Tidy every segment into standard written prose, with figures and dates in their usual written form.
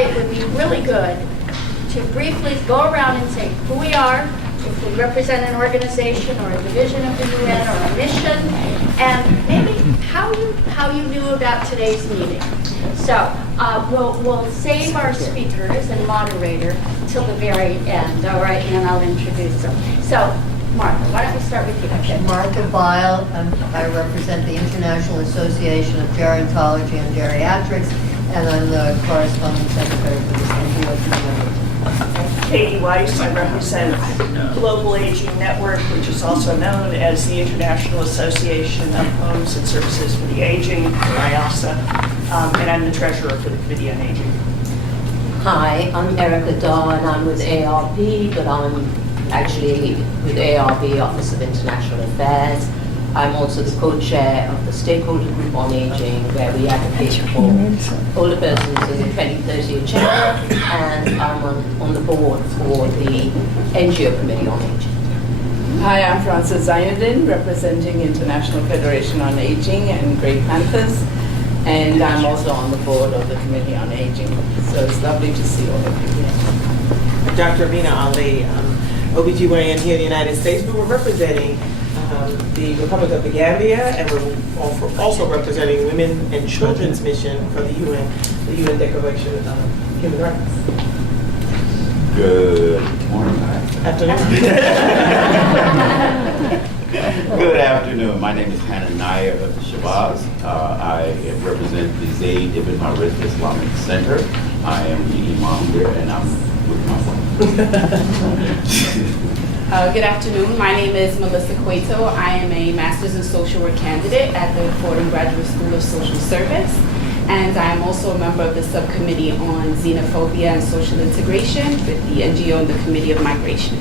it would be really good to briefly go around and say who we are, if we represent an organization or a division of the UN or a mission, and maybe how you knew about today's meeting. So we'll save our speakers and moderator till the very end, all right, and then I'll introduce them. So, Martha, why don't we start with you? Okay. Martha Weil, I represent the International Association of Gerontology and Geriatrics, and I'm the corresponding secretary for this NGO community. Katie Weiss, I represent Global Aging Network, which is also known as the International Association of Homes and Services for the Aging, or IASA, and I'm the treasurer for the Committee on Aging. Hi, I'm Erica Daw, and I'm with ARB, but I'm actually with ARB Office of International Affairs. I'm also the co-chair of the Stakeholder Group on Aging, where we advocate for older persons in the 2030 agenda, and I'm on the board for the NGO Committee on Aging. Hi, I'm Frances Zainuddin, representing International Federation on Aging and Grey Panthers, and I'm also on the board of the Committee on Aging. So it's lovely to see all of you here. Dr. Amina Ali, OBGYN here in the United States, but we're representing the Republic of the Gambia, and we're also representing Women and Children's Mission for the UN Declaration of Human Rights. Good morning. Afternoon. Good afternoon. My name is Hananiah Shabazz. I represent the Zayd Ibn Harith Islamic Center. I am the imam here, and I'm with my wife. Good afternoon. My name is Melissa Cueto. I am a Master's in Social Work candidate at the Fordham Graduate School of Social Service. And I am also a member of the subcommittee on xenophobia and social integration with the NGO and the Committee of Migration.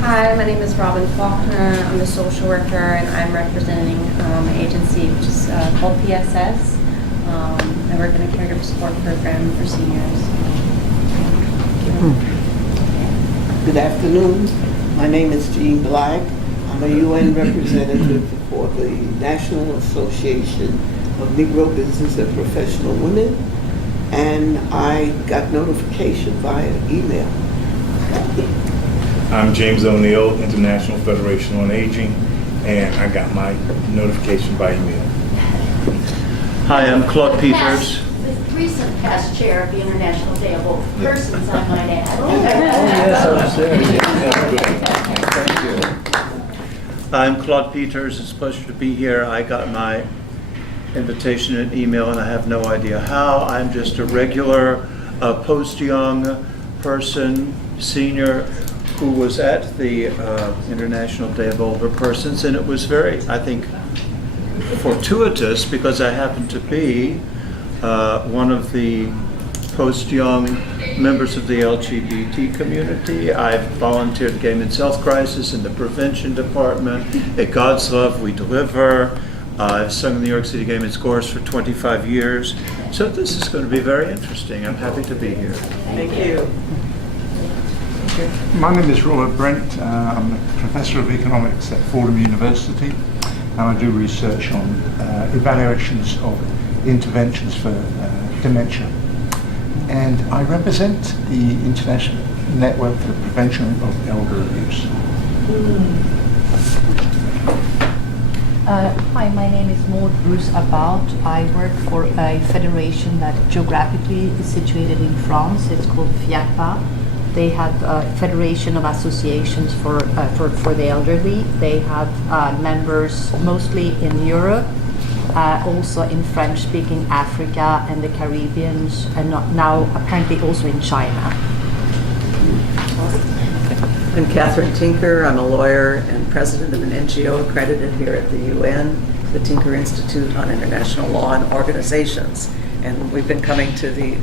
Hi, my name is Robin Faulkner. I'm a social worker, and I'm representing an agency which is called PSS. I work in a caregiver support program for seniors. Good afternoon. My name is Jean Black. I'm a UN representative for the National Association of Negro Business and Professional Women, and I got notification via email. I'm James O'Neill, International Federation on Aging, and I got my notification by email. Hi, I'm Claude Peters. The recent past chair of the International Day of Old Persons, I might add. I'm Claude Peters. It's a pleasure to be here. I got my invitation and email, and I have no idea how. I'm just a regular post-young person, senior, who was at the International Day of Older Persons, and it was very, I think, fortuitous because I happen to be one of the post-young members of the LGBT community. I've volunteered at Gay Men's Health Crisis in the prevention department. At God's Love, We Deliver. I've sung in the New York City Gay Men's Chorus for 25 years. So this is going to be very interesting. I'm happy to be here. Thank you. My name is Robert Brent. I'm a professor of economics at Fordham University, and I do research on evaluations of interventions for dementia. And I represent the International Network for the Prevention of Elder Abuse. Hi, my name is Maud Bruce About. I work for a federation that geographically is situated in France. It's called FIAPA. They have a federation of associations for the elderly. They have members mostly in Europe, also in French-speaking Africa and the Caribbean, and now apparently also in China. I'm Catherine Tinker. I'm a lawyer and president of an NGO accredited here at the UN, the Tinker Institute on International Law and Organizations. And we've been coming to the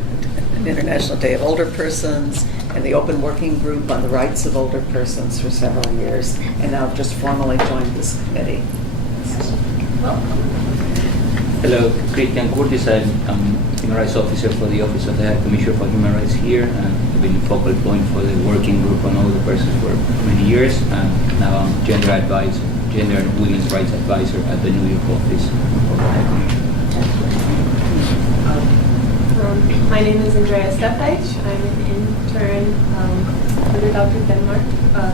International Day of Older Persons and the Open Working Group on the Rights of Older Persons for several years, and now I've just formally joined this committee. Hello, Christian Curtis. I'm Human Rights Officer for the Office of the High Commissioner for Human Rights here, and I've been a focal point for the working group on older persons for many years, and now I'm gender and women's rights advisor at the New York office of the High Commissioner. My name is Andrea Stepdeich. I'm an intern under Dr. Denmark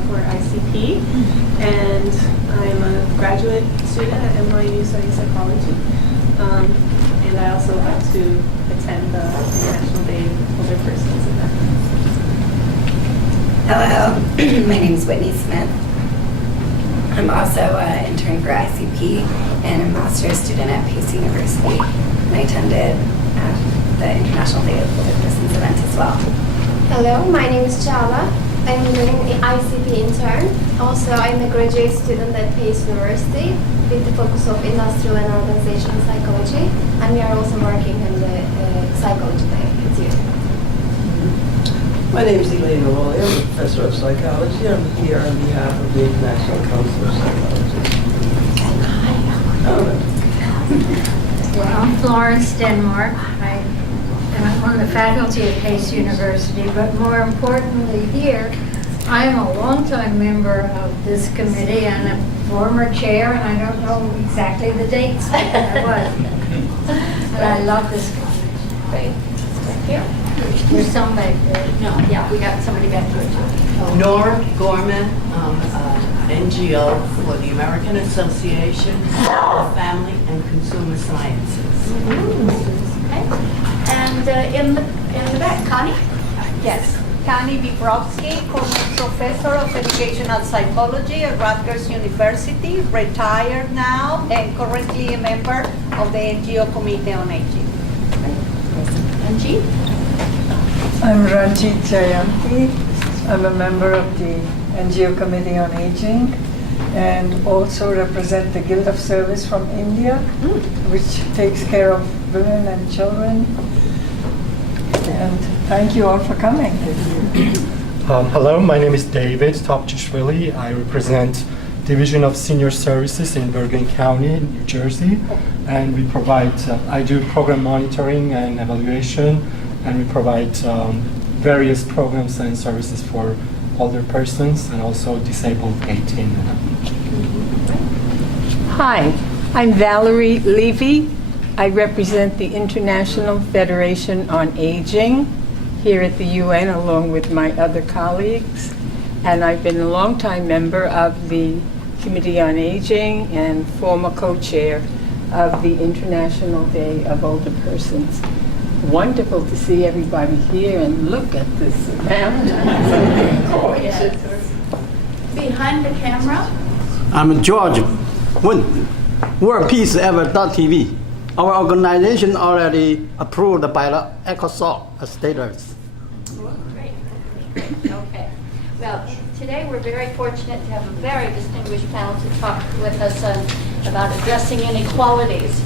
for ICP, and I'm a graduate student at NYU studying psychology. And I also got to attend the International Day of Older Persons event. Hello, my name is Whitney Smith. I'm also an intern for ICP and a master's student at Pace University. And I attended the International Day of Older Persons event as well. Hello, my name is Chala. I'm doing the ICP intern. Also, I'm a graduate student at Pace University with the focus of industrial and organizational psychology. And we are also working in the psychology day with you. My name is Elaine Arroyo. I'm a professor of psychology. I'm here on behalf of the International Council of Psychologists. Well, I'm Florence Denmark. I am on the faculty at Pace University, but more importantly here, I am a longtime member of this committee and a former chair, and I don't know exactly the dates, but I was. But I love this committee. Great. Thank you. There's somebody there. No, yeah, we got somebody back here too. Nora Gorman, NGO for the American Association of Family and Consumer Sciences. Okay. And in the back, Connie? Yes. Connie Bibrovsky, Professor of Educational Psychology at Rutgers University, retired now, and currently a member of the NGO Committee on Aging. Ranjit? I'm Ranjit Jayanti. I'm a member of the NGO Committee on Aging and also represent the Guild of Service from India, which takes care of women and children. And thank you all for coming. Hello, my name is David Topchishvili. I represent Division of Senior Services in Bergen County, New Jersey. And we provide, I do program monitoring and evaluation, and we provide various programs and services for older persons and also disabled 18 and up. Hi, I'm Valerie Levy. I represent the International Federation on Aging here at the UN along with my other colleagues. And I've been a longtime member of the Committee on Aging and former co-chair of the International Day of Older Persons. Wonderful to see everybody here and look at this event. Behind the camera? I'm George Win, WorldPeaceEver.tv. Our organization already approved by the ECOSOC status. Great. Okay. Well, today we're very fortunate to have a very distinguished panel to talk with us about addressing inequalities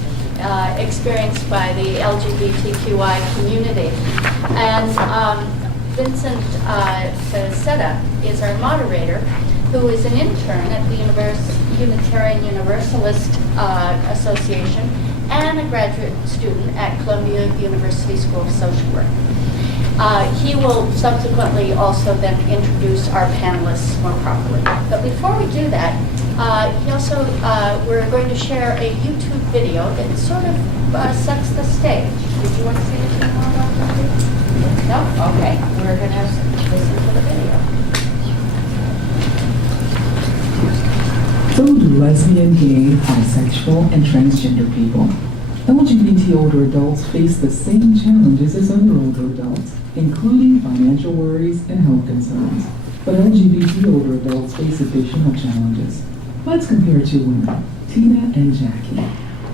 experienced by the LGBTQI community. And Vincent Seta is our moderator, who is an intern at the Unitarian Universalist Association and a graduate student at Columbia University School of Social Work. He will subsequently also then introduce our panelists more properly. But before we do that, we're going to share a YouTube video that sort of sets the stage. Did you want to say anything more about that? No? Okay. We're going to listen to the video. So do lesbian, gay, bisexual, and transgender people. LGBT older adults face the same challenges as other older adults, including financial worries and health concerns. But LGBT older adults face additional challenges. Let's compare two women, Tina and Jackie,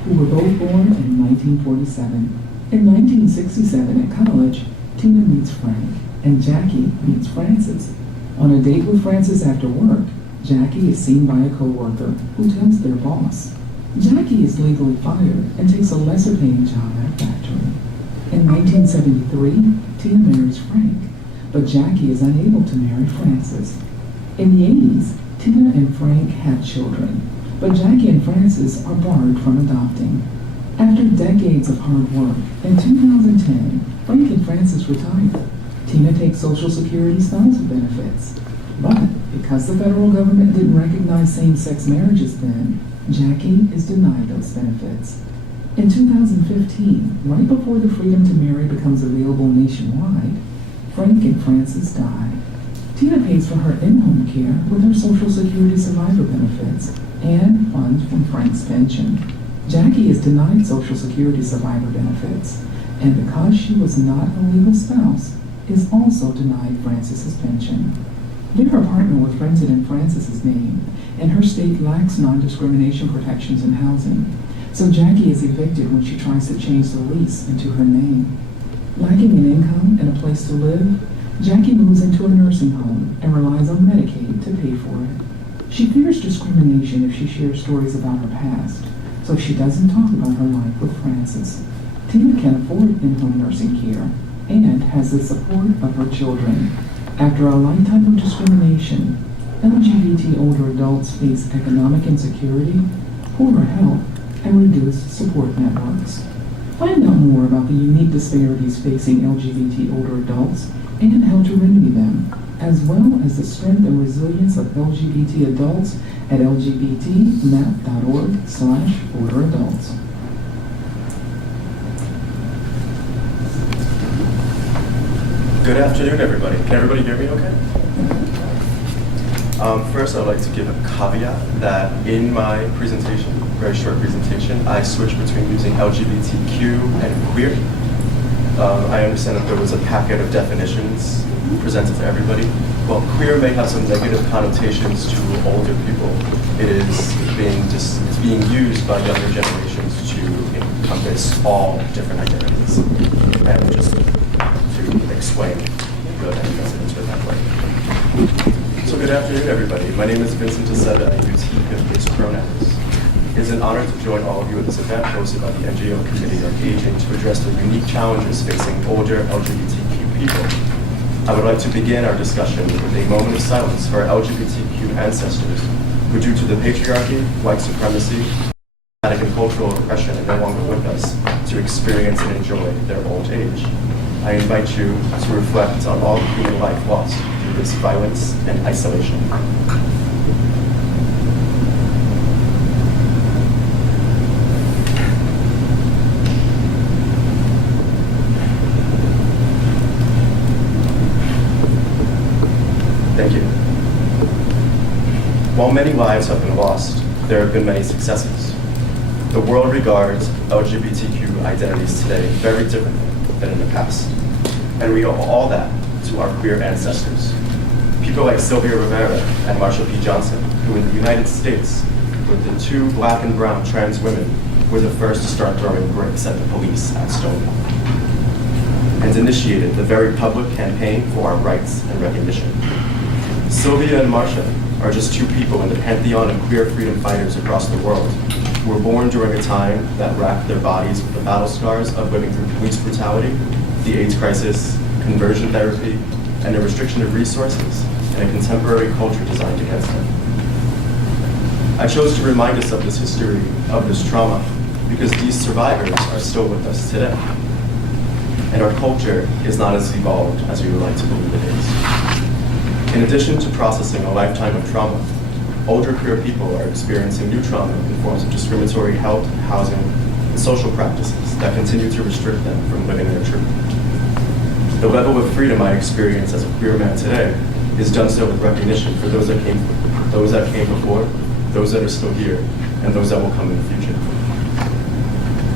who were both born in 1947. In 1967 at college, Tina meets Frank, and Jackie meets Francis. On a date with Francis after work, Jackie is seen by a co-worker who tells their boss. Jackie is legally fired and takes a lesser paying job at a factory. In 1973, Tina marries Frank, but Jackie is unable to marry Francis. In the 80s, Tina and Frank have children, but Jackie and Francis are barred from adopting. After decades of hard work, in 2010, Frank and Francis retire. Tina takes Social Security spousal benefits. But because the federal government didn't recognize same-sex marriages then, Jackie is denied those benefits. In 2015, right before the freedom to marry becomes available nationwide, Frank and Frances die. Tina pays for her in-home care with her Social Security survivor benefits and funds from Frank's pension. Jackie is denied Social Security survivor benefits, and because she was not a legal spouse, is also denied Frances's pension. Their apartment was rented in Frances's name, and her state lacks non-discrimination protections in housing, so Jackie is evicted when she tries to change the lease into her name. Lacking an income and a place to live, Jackie moves into a nursing home and relies on Medicaid to pay for it. She fears discrimination if she shares stories about her past, so she doesn't talk about her life with Frances. Tina can afford in-home nursing care and has the support of her children. After a lifetime of discrimination, LGBT older adults face economic insecurity, poorer health, and reduced support networks. Find out more about the unique disparities facing LGBT older adults and how to remedy them, as well as the strength and resilience of LGBT adults at lgbtmap.org/older adults. Good afternoon, everybody. Can everybody hear me okay? First, I'd like to give a caveat that in my presentation, very short presentation, I switched between using LGBTQ and queer. I understand that there was a packet of definitions presented to everybody. Well, queer may have some negative connotations to older people. It's being used by younger generations to encompass all different identities. And just to explain the definitions with that way. So good afternoon, everybody. My name is Vincent Aceta. I use he, him-based pronouns. It is an honor to join all of you at this event hosted by the NGO Committee on Aging to address the unique challenges facing older LGBTQ people. I would like to begin our discussion with a moment of silence for our LGBTQ ancestors who, due to the patriarchy, white supremacy, and cultural oppression, are no longer with us to experience and enjoy their old age. I invite you to reflect on all the human life lost through this violence and isolation. Thank you. While many lives have been lost, there have been many successes. The world regards LGBTQ identities today very differently than in the past. And we owe all that to our queer ancestors. People like Sylvia Rivera and Marsha P. Johnson, who in the United States, with the 2 black and brown trans women, were the first to start throwing bricks at the police at Stonewall, and initiated the very public campaign for our rights and recognition. Sylvia and Marsha are just 2 people in the pantheon of queer freedom fighters across the world who were born during a time that racked their bodies with the battle scars of living through police brutality, the AIDS crisis, conversion therapy, and the restriction of resources in a contemporary culture designed against them. I chose to remind us of this history, of this trauma, because these survivors are still with us today. And our culture is not as evolved as we would like to believe it is. In addition to processing a lifetime of trauma, older queer people are experiencing new trauma in forms of discriminatory health, housing, and social practices that continue to restrict them from living their truth. The level of freedom I experience as a queer man today is done so with recognition for those that came before, those that are still here, and those that will come in the future.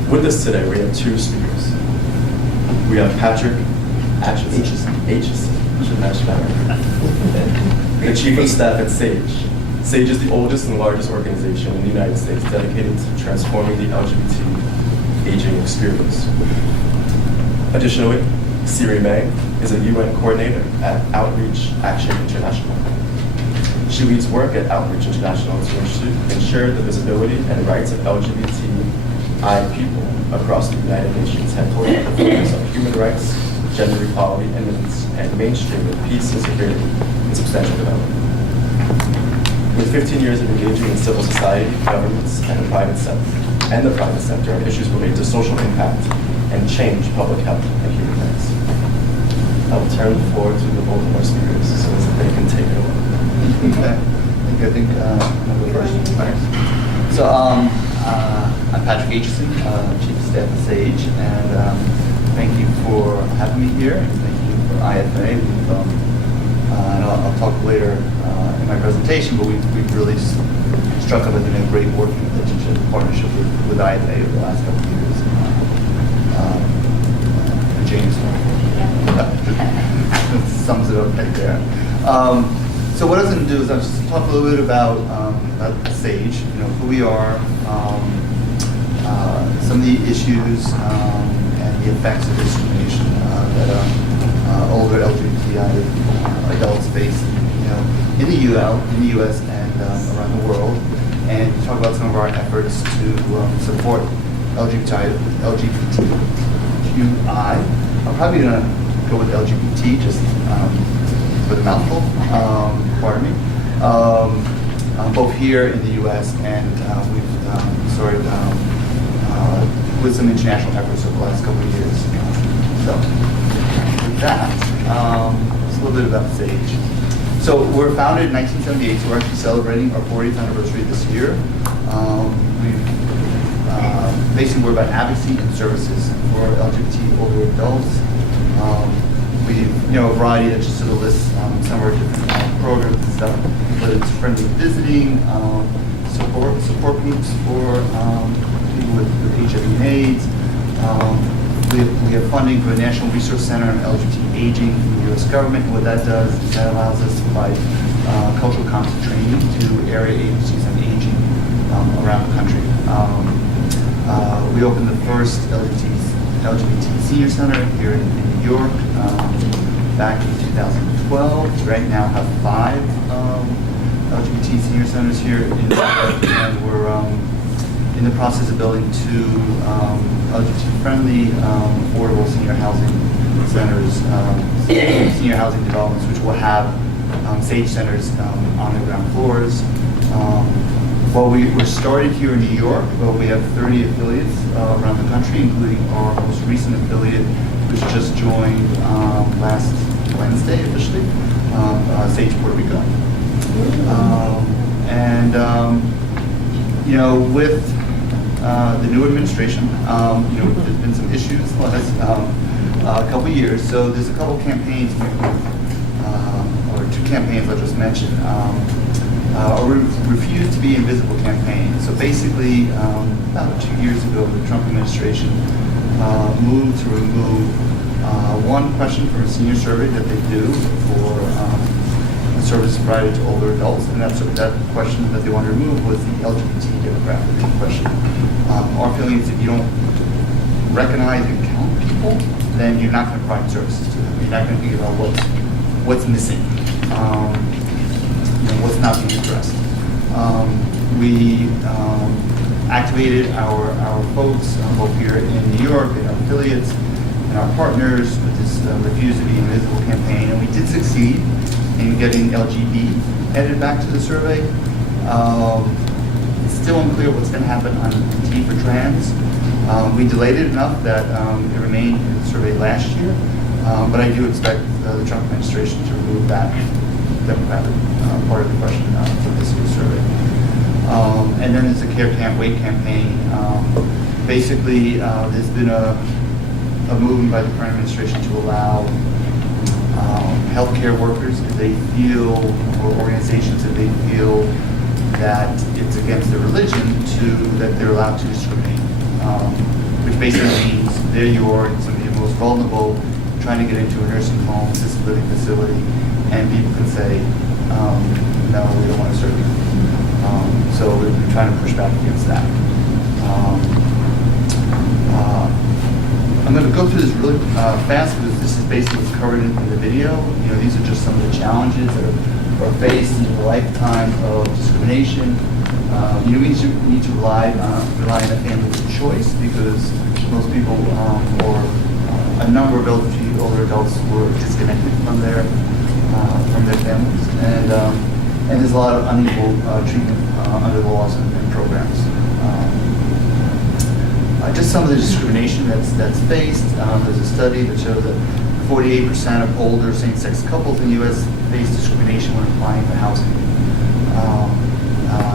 With us today, we have 2 speakers. We have Patrick Aitchison, the Chief of Staff at SAGE. SAGE is the oldest and largest organization in the United States dedicated to transforming the LGBT aging experience. Additionally, Siri May is a UN coordinator at Outreach Action International. She leads work at Outreach International to ensure the visibility and rights of LGBTI people across the United Nations headquarters with a focus on human rights, gender equality, and mainstreaming peace and security and substantial development. With 15 years of engaging in civil society, governments, and the private sector on issues related to social impact and change, public health, and human rights. I will turn the floor to the both of our speakers so that they can take it away. I think I'll go first. All right. So I I'm Patrick Aitchison, Chief of Staff at SAGE, and thank you for having me here, and thank you for IFA. And I'll talk later in my presentation, but we've really struck up a great working relationship, partnership with IFA over the last couple of years. James sums it up right there. So what I was going to do is I'll just talk a little bit about SAGE, who we are, some of the issues and the effects of discrimination that older LGBTI adults face, in the U.S. and around the world, and talk about some of our efforts to support LGBTQI. I'm probably going to go with LGBT just with a mouthful, pardon me. Both here in the U.S. and we've started with some international efforts over the last couple of years. So with that, just a little bit about SAGE. So we're founded in 1978, so we're actually celebrating our 40th anniversary this year. Basically, we're about advocacy and services for LGBT older adults. We a variety that just sort of lists some of our different programs and stuff, whether it's friendly visiting, support groups for people with HIV and AIDS. We have funding for the National Resource Center on LGBT Aging from the U.S. government. And what that does is that allows us to provide cultural content training to area agencies on aging around the country. We opened the first LGBT Senior Center here in New York back in 2012. Right now have 5 LGBT Senior Centers here in New York, and we're in the process of building 2 LGBT-friendly, affordable senior housing centers, senior housing developments, which will have SAGE centers on the ground floors. Well, we're started here in New York, but we have 30 affiliates around the country, including our most recent affiliate, which just joined last Wednesday officially, SAGE Puerto Rico. With the new administration, there's been some issues the last couple of years. So there's a couple campaigns, or 2 campaigns I'll just mention. Refuse to be Invisible campaign. So basically, about 2 years ago, the Trump administration moved to remove one question from a senior survey that they do for service provided to older adults, and that question that they wanted to remove was the LGBT demographic question. Our feeling is if you don't recognize and count people, then you're not going to provide services to them. You're not going to figure out what's missing. What's not being addressed. We activated our folks both here in New York and our affiliates and our partners with this Refuse to be Invisible campaign, and we did succeed in getting LGB added back to the survey. It's still unclear what's going to happen on T for trans. We delayed it enough that it remained in the survey last year, but I do expect the Trump administration to remove that demographic part of the question from this year's survey. And then there's the Care Can't Wait campaign. Basically, there's been a movement by the current administration to allow healthcare workers, if they feel, or organizations, if they feel that it's against their religion, that they're allowed to discriminate. Which basically means there you are, some of the most vulnerable, trying to get into a nursing home, assisted living facility, and people can say, no, we don't want to serve you. So we're trying to push back against that. I'm going to go through this really fast because this is basically what's covered in the video. These are just some of the challenges that are faced in a lifetime of discrimination. We need to rely on the family's choice because most people, or a number of older adults, were disconnected from their families, and there's a lot of unequal treatment under the laws and programs. Just some of the discrimination that's faced. There's a study that shows that 48% of older same-sex couples in the U.S. face discrimination when applying for housing.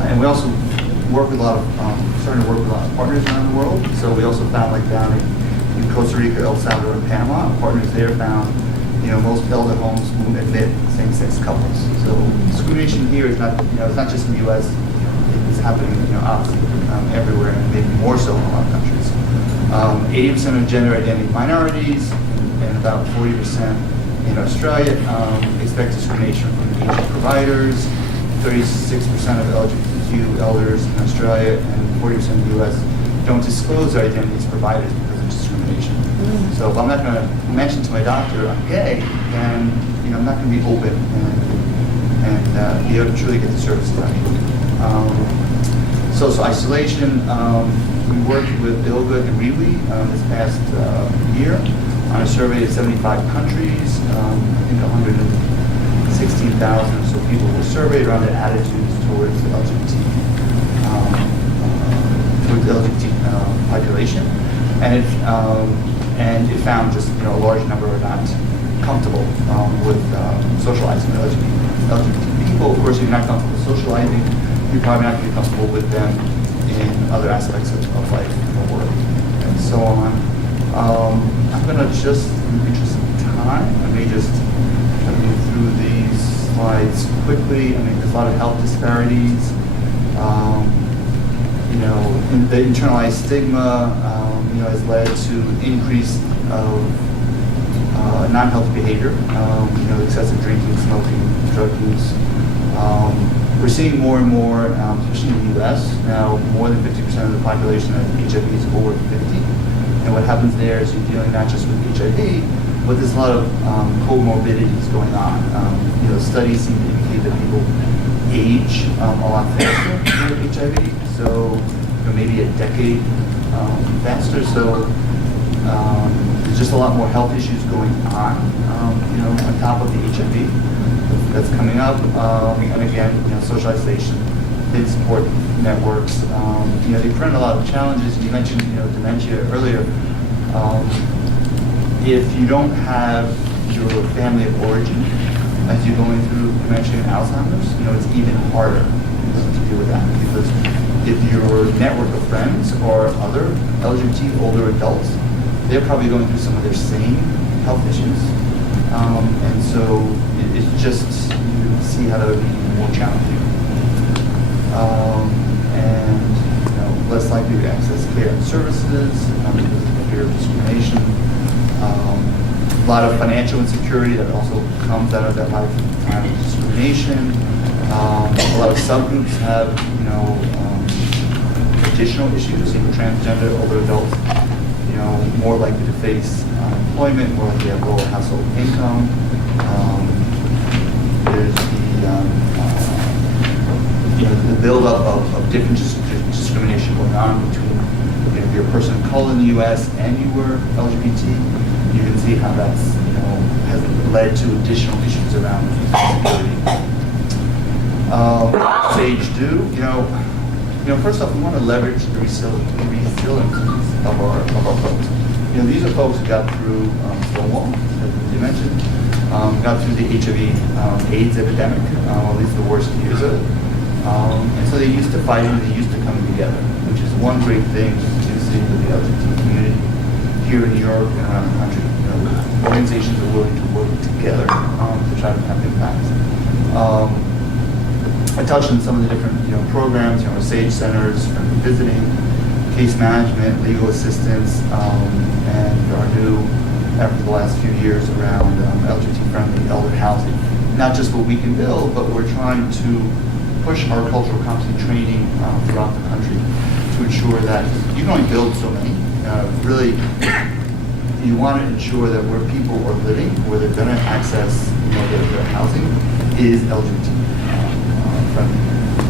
And we also work with a lot of, starting to work with a lot of partners around the world. So we also found, like down in Costa Rica, El Salvador, and Panama, partners there found, most elder homes won't admit same-sex couples. So discrimination here is not, it's not just in the U.S. It's happening, obviously, everywhere, and maybe more so in a lot of countries. 80% of gender identity minorities and about 40% in Australia expect discrimination from Asian providers. 36% of LGBTQ elders in Australia and 40% in the U.S. don't disclose their identity as providers because of discrimination. So if I'm not going to mention to my doctor I'm gay, then I'm not going to be open and be able to truly get the services I need. Social isolation. We worked with ILGA and REWE this past year on a survey of 75 countries. I think 116,000 or so people were surveyed around their attitudes towards the LGBT population, and it found just a large number are not comfortable with socializing with LGBT people. Of course, if you're not comfortable socializing, you're probably not going to be comfortable with them in other aspects of life and work and so on. I'm going to just, in the interest of time, I may just move through these slides quickly. I mean, there's a lot of health disparities. The internalized stigma, has led to increase of non-healthy behavior. Excessive drinking, smoking, drug use. We're seeing more and more, especially in the U.S. now, more than 50% of the population has HIV is over 50. And what happens there is you're dealing not just with HIV, but there's a lot of comorbidities going on. Studies seem to indicate that people age a lot faster with HIV, so maybe a decade faster. So there's just a lot more health issues going on, on top of the HIV that's coming up. And again, socialization, big support networks. They present a lot of challenges. You mentioned, dementia earlier. If you don't have your family of origin as you're going through dementia and Alzheimer's, it's even harder to deal with that, because if your network of friends or other LGBT older adults, they're probably going through some of their same health issues, and so it's just, you see how that would be more challenging, and less likely to access care and services because of fear of discrimination. A lot of financial insecurity that also comes out of that lifetime of discrimination. A lot of subgroups have, additional issues. Transgender older adults, more likely to face unemployment, more likely to have lower household income. There's the buildup of different discrimination going on between if you're a person of color in the U.S. and you were LGBT. You can see how that's has led to additional issues around disability. Stage do, first off, we want to leverage the resilience of our folks. These are folks who got through Stonewall, as you mentioned, got through the HIV AIDS epidemic, at least the worst years of it. And so they're used to fighting, they're used to coming together, which is one great thing to see with the LGBT community here in New York and around the country. Organizations are willing to work together to try to have impact. I touched on some of the different programs, SAGE centers, friendly visiting, case management, legal assistance, and our new effort the last few years around LGBT-friendly elder housing. Not just what we can build, but we're trying to push our cultural competency training throughout the country to ensure that you can only build so many. Really, you want to ensure that where people are living, where they're going to access their housing, is LGBT friendly.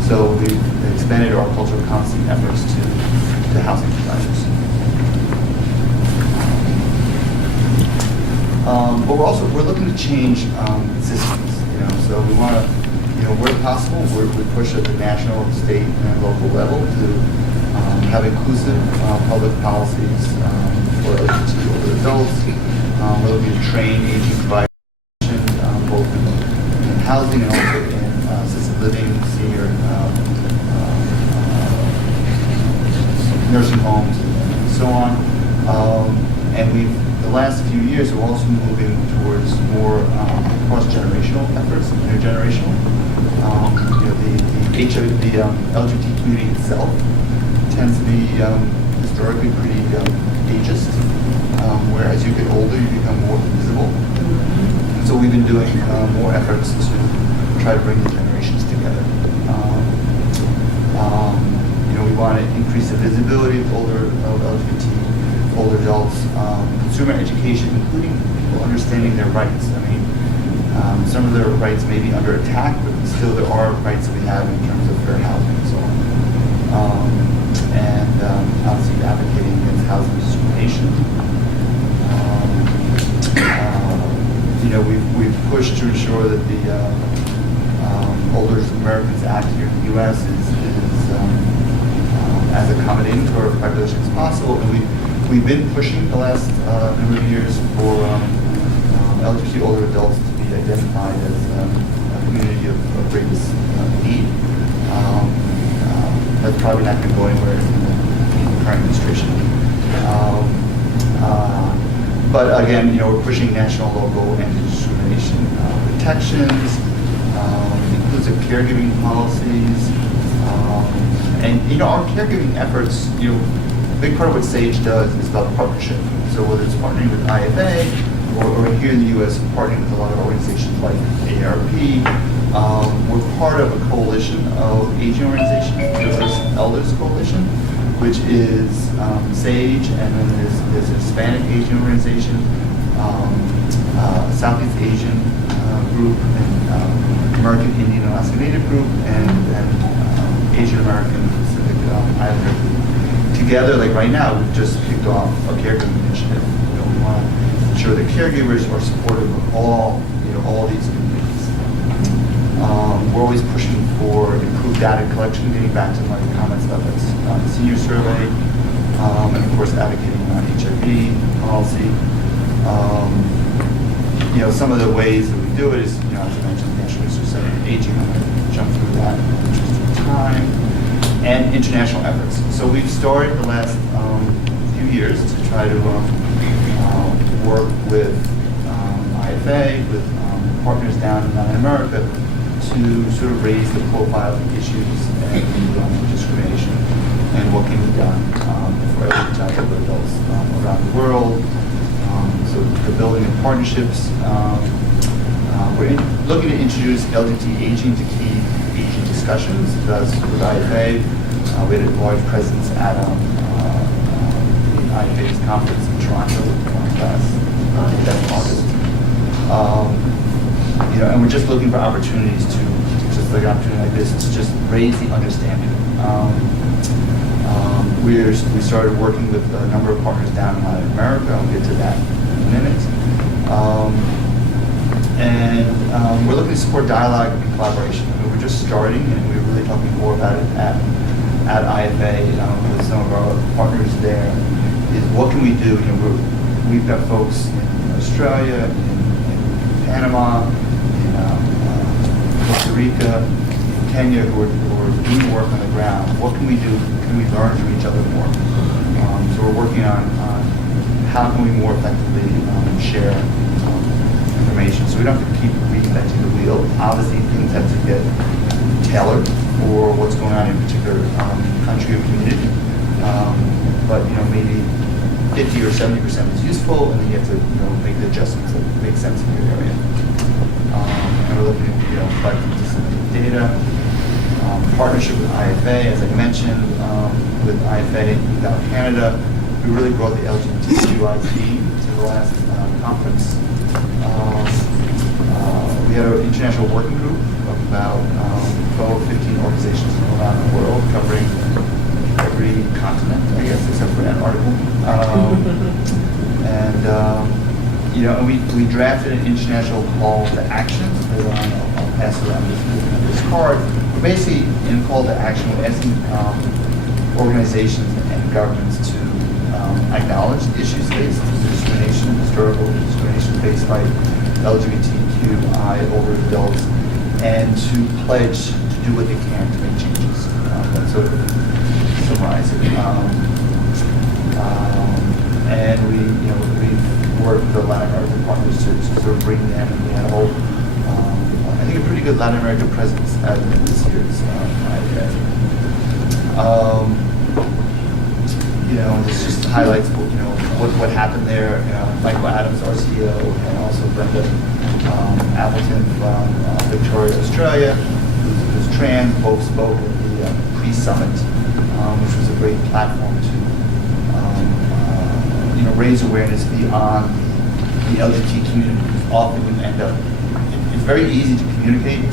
So we've expanded our cultural competency efforts to housing providers. But we're looking to change systems. So we want to, where possible, we push at the national, state, and local level to have inclusive public policies for LGBT adults. We're looking to train aging providers, both in housing and also in assisted living, senior nursing homes, and so on. And the last few years, we're also moving towards more cross-generational efforts, intergenerational. The LGBT community itself tends to be historically pretty ageist, where as you get older, you become more visible. And so we've been doing more efforts to try to bring the generations together. We want to increase the visibility of LGBT, older adults, consumer education, including people understanding their rights. I mean, some of their rights may be under attack, but still there are rights that we have in terms of fair housing and so on. Obviously advocating against housing discrimination. We've pushed to ensure that the Older Americans Act here in the U.S. is as accommodating to our population as possible, and we've been pushing the last number of years for LGBT older adults to be identified as a community of greatest need. That's probably not going to go anywhere in the current administration. But again, we're pushing national, local, anti-discrimination protections, inclusive caregiving policies, and our caregiving efforts. A big part of what SAGE does is about partnership. So whether it's partnering with IFA or here in the U.S. partnering with a lot of organizations like AARP, we're part of a coalition of aging organizations. There's Elders Coalition, which is SAGE, and then there's a Hispanic Asian organization, Southeast Asian group, and American Indian and Alaska Native group, and Asian American Pacific Islander group. Together, like right now, we've just kicked off a caregiving initiative. We want to ensure that caregivers are supportive of all these communities. We're always pushing for improved data collection, getting back to my comments about this senior survey, and of course advocating on HIV policy. Some of the ways that we do it is, as I mentioned, the National Research Center on Aging. I'm going to jump through that in the interest of time. And international efforts. So we've started the last few years to try to work with IFA, with partners down in Latin America, to sort of raise the profile of issues and discrimination and what can be done for LGBT adults around the world. So the building of partnerships. We're looking to introduce LGBT aging to key aging discussions. Thus, with IFA, we had a large presence at the IFA's conference in Toronto last August. And we're just looking for opportunities to, just like an opportunity like this, to just raise the understanding. We started working with a number of partners down in Latin America. I'll get to that in a minute. We're looking to support dialogue and collaboration. We're just starting, and we're really talking more about it at IFA with some of our partners there. Is what can we do? We've got folks in Australia, in Panama, in Costa Rica, in Kenya who are doing work on the ground. What can we do? Can we learn from each other more? So we're working on how can we more effectively share information, so we don't have to keep reinventing the wheel. Obviously, things have to get tailored for what's going on in a particular country or community. But maybe 50 or 70% is useful, and then you have to make the adjustments that make sense in your area. And we're looking at collecting disseminated data. Partnership with IFA, as I mentioned, with IFA without Canada, we really brought the LGBTQI theme to the last conference. We had an international working group of about 12 or 15 organizations from around the world, covering every continent, I guess, except for Antarctica. And we drafted an international call to action. I'll pass around this card. We're basically in call to action, we're asking organizations and governments to acknowledge the issues faced with discrimination, historical discrimination faced by LGBTQI older adults, and to pledge to do what they can to make changes. That's sort of summarize it. at Latin American presence at this year's IFA. This just highlights what happened there. Michael Adams, our CEO, and also Brenda Appleton from Victoria, Australia, who's trans, both spoke at the pre-summit, which was a great platform to raise awareness beyond the LGBT community. Often we end up, it's very easy to communicate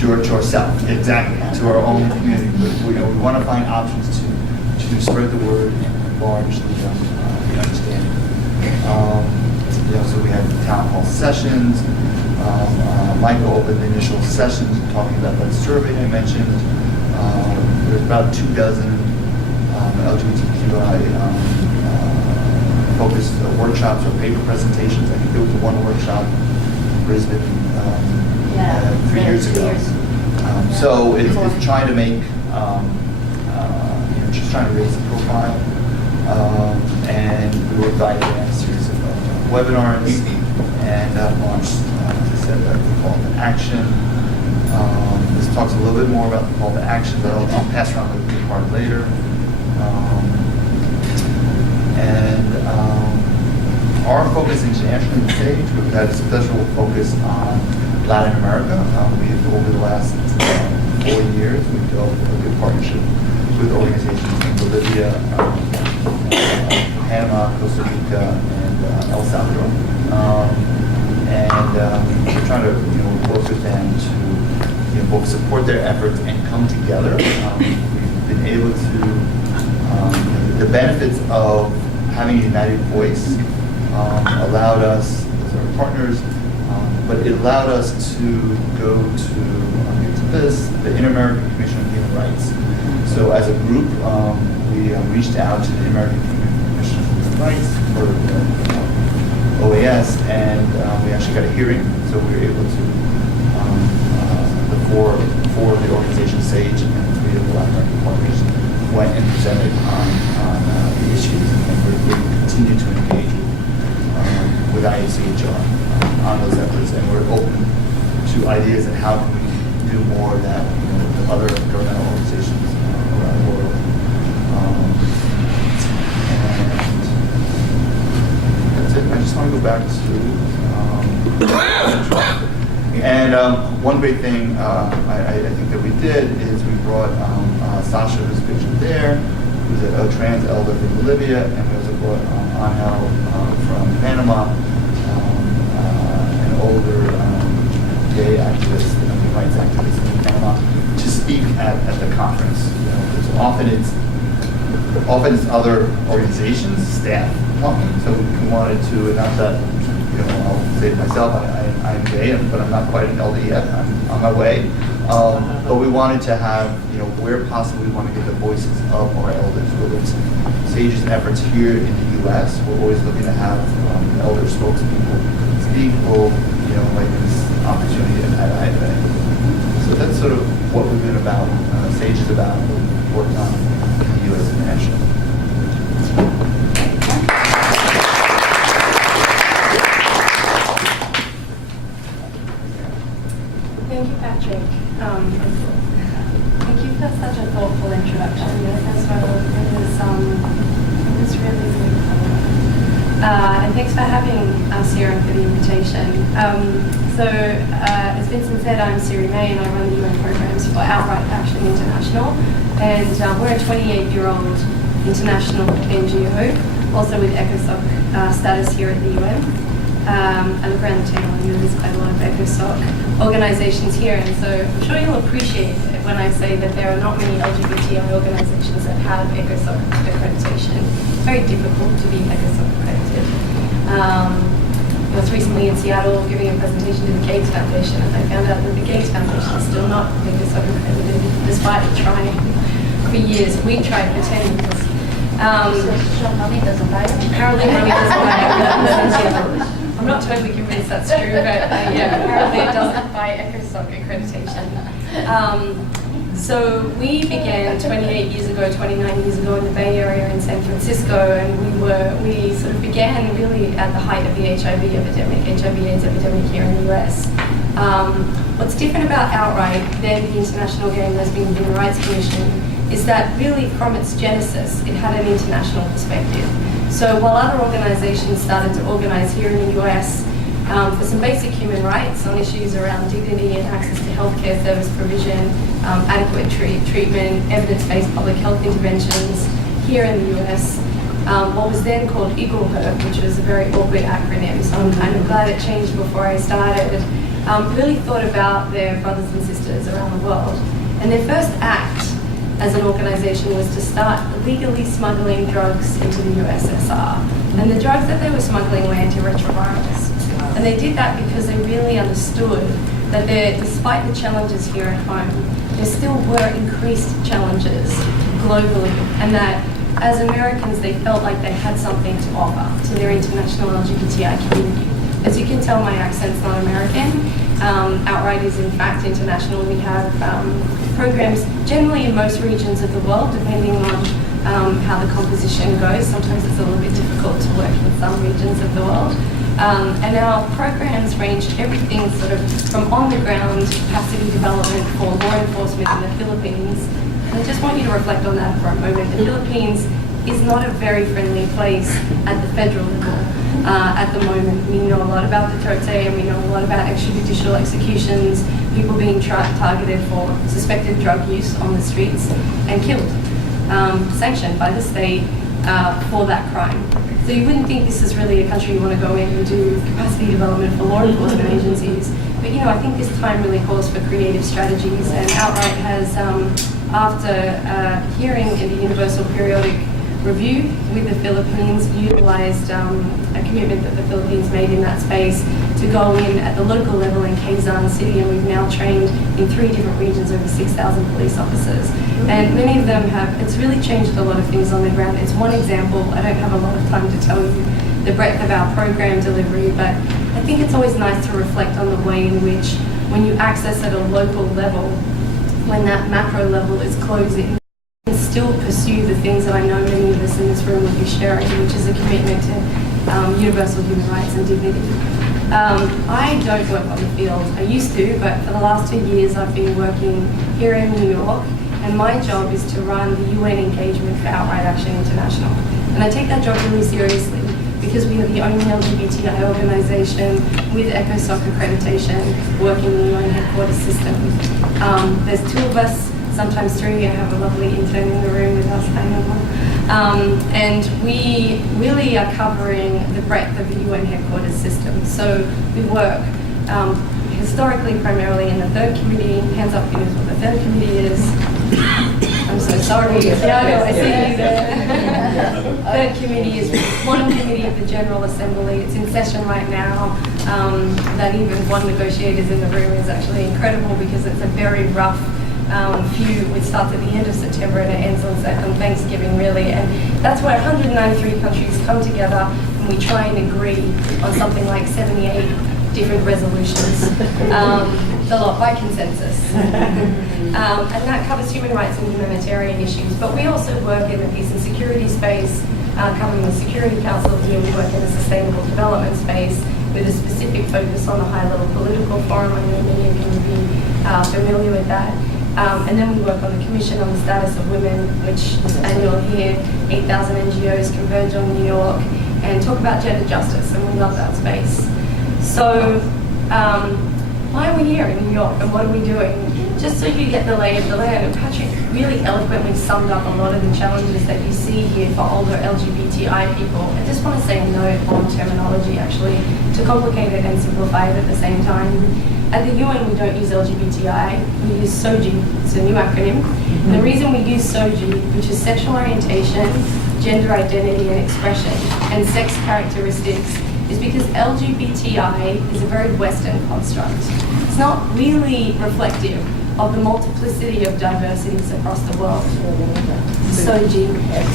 to ourselves, exactly, to our own community. But we want to find options to spread the word and enlarge the understanding. So we had town hall sessions. Michael opened the initial sessions talking about that survey I mentioned. There's about 24 LGBTQI focused workshops or paper presentations. I think there was one workshop in Brisbane 3 years ago. So it's trying to make, just trying to raise the profile. And we were invited in a series of webinars and launched, as I said, the call to action. This talks a little bit more about the call to action, but I'll pass around the part later. Our focus internationally in SAGE, we've had a special focus on Latin America. Over the last 4 years, we've developed a good partnership with organizations in Bolivia, Panama, Costa Rica, and El Salvador. We're trying to work with them to both support their efforts and come together. We've been able to, the benefits of having a united voice allowed us, as our partners, but it allowed us to go to the Inter-American Commission on Human Rights. So as a group, we reached out to the Inter-American Commission on Human Rights for OAS, and we actually got a hearing, so we were able to, the four of the organization SAGE and 3 of the Latin American partners went and presented on the issues, and we continue to engage with IACHR on those efforts, and we're open to ideas and how can we do more of that with other governmental organizations around the world. And that's it. I just want to go back to one great thing I think that we did is we brought Sasha, who's pictured there, who's a trans elder from Bolivia, and we also brought Angel from Panama, an older gay activist, human rights activist in Panama, to speak at the conference. Because often it's other organizations, staff talking. So we wanted to, not that I'll say it myself, I'm gay, but I'm not quite an LD yet. I'm on my way. But we wanted to have, where possible, we want to get the voices of our elders, whether it's SAGE's efforts here in the U.S. We're always looking to have elder spokespeople speak, or like this opportunity at IFA. So that's sort of what we've been about. SAGE is about working on the U.S. international. Thank you, Patrick. Thank you for such a thoughtful introduction as well. It was really beautiful. And thanks for having us here and for the invitation. As Vincent said, I'm Siri May and I run the UN programs for Outright Action International. And we're a 28-year-old international NGO, also with ECOSOC status here at the UN. I look around the table and there's quite a lot of ECOSOC organizations here, and so I'm sure you'll appreciate it when I say that there are not many LGBTI organizations that have ECOSOC accreditation. It's very difficult to be ECOSOC accredited. I was recently in Seattle giving a presentation to the Gates Foundation, and I found out that the Gates Foundation is still not ECOSOC accredited, despite trying for years. We tried for 10 years. Money doesn't buy it. Apparently money doesn't buy it. I'm not totally convinced that's true, but apparently it doesn't buy ECOSOC accreditation. So we began 29 years ago in the Bay Area in San Francisco, and we sort of began really at the height of the HIV epidemic, HIV/AIDS epidemic here in the US. What's different about Outright than the International Gay and Lesbian and Human Rights Commission is that really from its genesis, it had an international perspective. So while other organizations started to organize here in the US for some basic human rights on issues around dignity and access to healthcare service provision, adequate treatment, evidence-based public health interventions here in the US, what was then called IGLHER, which was a very awkward acronym, so I'm kind of glad it changed before I started, really thought about their brothers and sisters around the world. And their first act as an organization was to start illegally smuggling drugs into the USSR. And the drugs that they were smuggling were antiretrovirals. And they did that because they really understood that despite the challenges here at home, there still were increased challenges globally, and that as Americans, they felt like they had something to offer to their international LGBTI community. As you can tell, my accent's not American. Outright is in fact international. We have programs generally in most regions of the world, depending on how the composition goes. Sometimes it's a little bit difficult to work in some regions of the world. And our programs range everything sort of from on-the-ground capacity development for law enforcement in the Philippines. And I just want you to reflect on that for a moment. The Philippines is not a very friendly place at the federal level at the moment. We know a lot about the Duterte, and we know a lot about extrajudicial executions, people being targeted for suspected drug use on the streets and killed, sanctioned by the state for that crime. So you wouldn't think this is really a country you want to go in and do capacity development for law enforcement agencies. But I think this time really calls for creative strategies, and Outright has, after hearing in the Universal Periodic Review with the Philippines, utilized a commitment that the Philippines made in that space to go in at the local level in Quezon City, and we've now trained in 3 different regions over 6,000 police officers. And many of them it's really changed a lot of things on the ground. It's one example. I don't have a lot of time to tell you the breadth of our program delivery, but I think it's always nice to reflect on the way in which when you access at a local level, when that macro level is closing, and still pursue the things that I know many of us in this room will be sharing, which is a commitment to universal human rights and dignity. I don't work on the field. I used to, but for the last 2 years I've been working here in New York, and my job is to run the UN engagement for Outright Action International. And I take that job really seriously because we are the only LGBTI organization with ECOSOC accreditation working in the UN headquarters system. There's 2 of us, sometimes 3. I have a lovely intern in the room with us, I know. And we really are covering the breadth of the UN headquarters system. So we work historically primarily in the 3rd committee. Hands up, who knows what the 3rd committee is? I'm so sorry. Yeah, I know, I see you there. 3rd committee is one committee of the General Assembly. It's in session right now. That even one negotiator in the room is actually incredible because it's a very rough few. It starts at the end of September and it ends on Thanksgiving, really. And that's where 193 countries come together and we try and agree on something like 78 different resolutions, a lot by consensus. And that covers human rights and humanitarian issues. But we also work in the peace and security space, covering the Security Council here. We work in the sustainable development space with a specific focus on the high-level political forum. I know many of you will be familiar with that. And then we work on the Commission on the Status of Women, which is annual here. 8,000 NGOs converge on New York and talk about gender justice, and we love that space. So why are we here in New York and what are we doing? Just so you get the lay of the land, and Patrick really eloquently summed up a lot of the challenges that you see here for older LGBTI people. I just want to say no on terminology, actually, to complicate it and simplify it at the same time. At the UN, we don't use LGBTI, we use SOGI, it's a new acronym. And the reason we use SOGI, which is sexual orientation, gender identity and expression, and sex characteristics, is because LGBTI is a very Western construct. It's not really reflective of the multiplicity of diversities across the world. SOGI,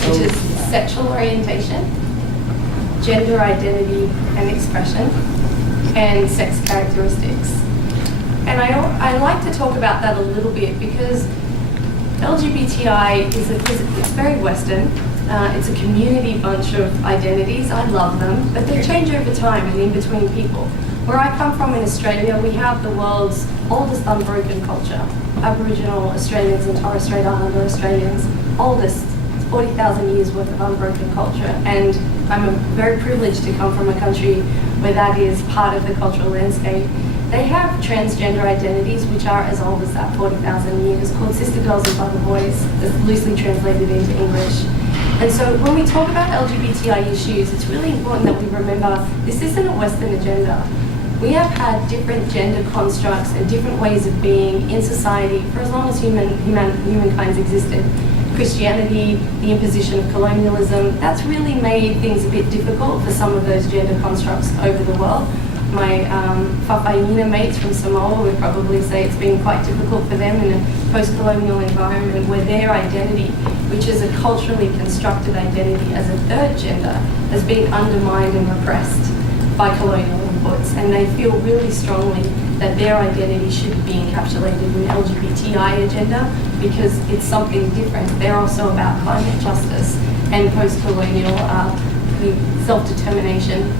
which is sexual orientation, gender identity and expression, and sex characteristics. And I like to talk about that a little bit because LGBTI is it's very Western. It's a community bunch of identities. I love them, but they change over time and in between people. Where I come from in Australia, we have the world's oldest unbroken culture. Aboriginal Australians and Torres Strait Islander Australians, oldest, 40,000 years worth of unbroken culture. And I'm very privileged to come from a country where that is part of the cultural landscape. They have transgender identities which are as old as that 40,000 years, called sister girls and brother boys, that's loosely translated into English. And so when we talk about LGBTI issues, it's really important that we remember this isn't a Western agenda. We have had different gender constructs and different ways of being in society for as long as humankind's existed. Christianity, the imposition of colonialism, that's really made things a bit difficult for some of those gender constructs over the world. My Whawhainina mates from Samoa would probably say it's been quite difficult for them in a post-colonial environment where their identity, which is a culturally constructed identity as a third gender, has been undermined and repressed by colonial inputs. And they feel really strongly that their identity should be encapsulated in the LGBTI agenda because it's something different. They're also about climate justice and post-colonial self-determination.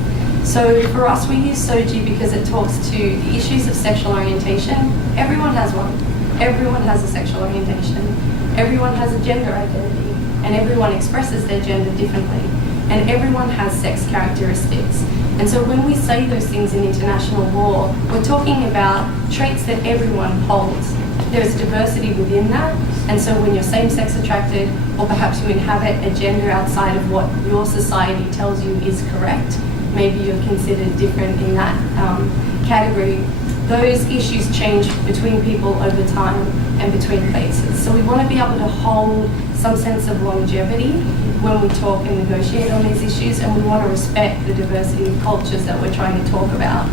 So for us, we use SOGI because it talks to the issues of sexual orientation. Everyone has one. Everyone has a sexual orientation. Everyone has a gender identity. And everyone expresses their gender differently. And everyone has sex characteristics. And so when we say those things in international law, we're talking about traits that everyone holds. There's diversity within that. And so when you're same-sex attracted, or perhaps you inhabit a gender outside of what your society tells you is correct, maybe you're considered different in that category. Those issues change between people over time and between places. So we want to be able to hold some sense of longevity when we talk and negotiate on these issues, and we want to respect the diversity of cultures that we're trying to talk about.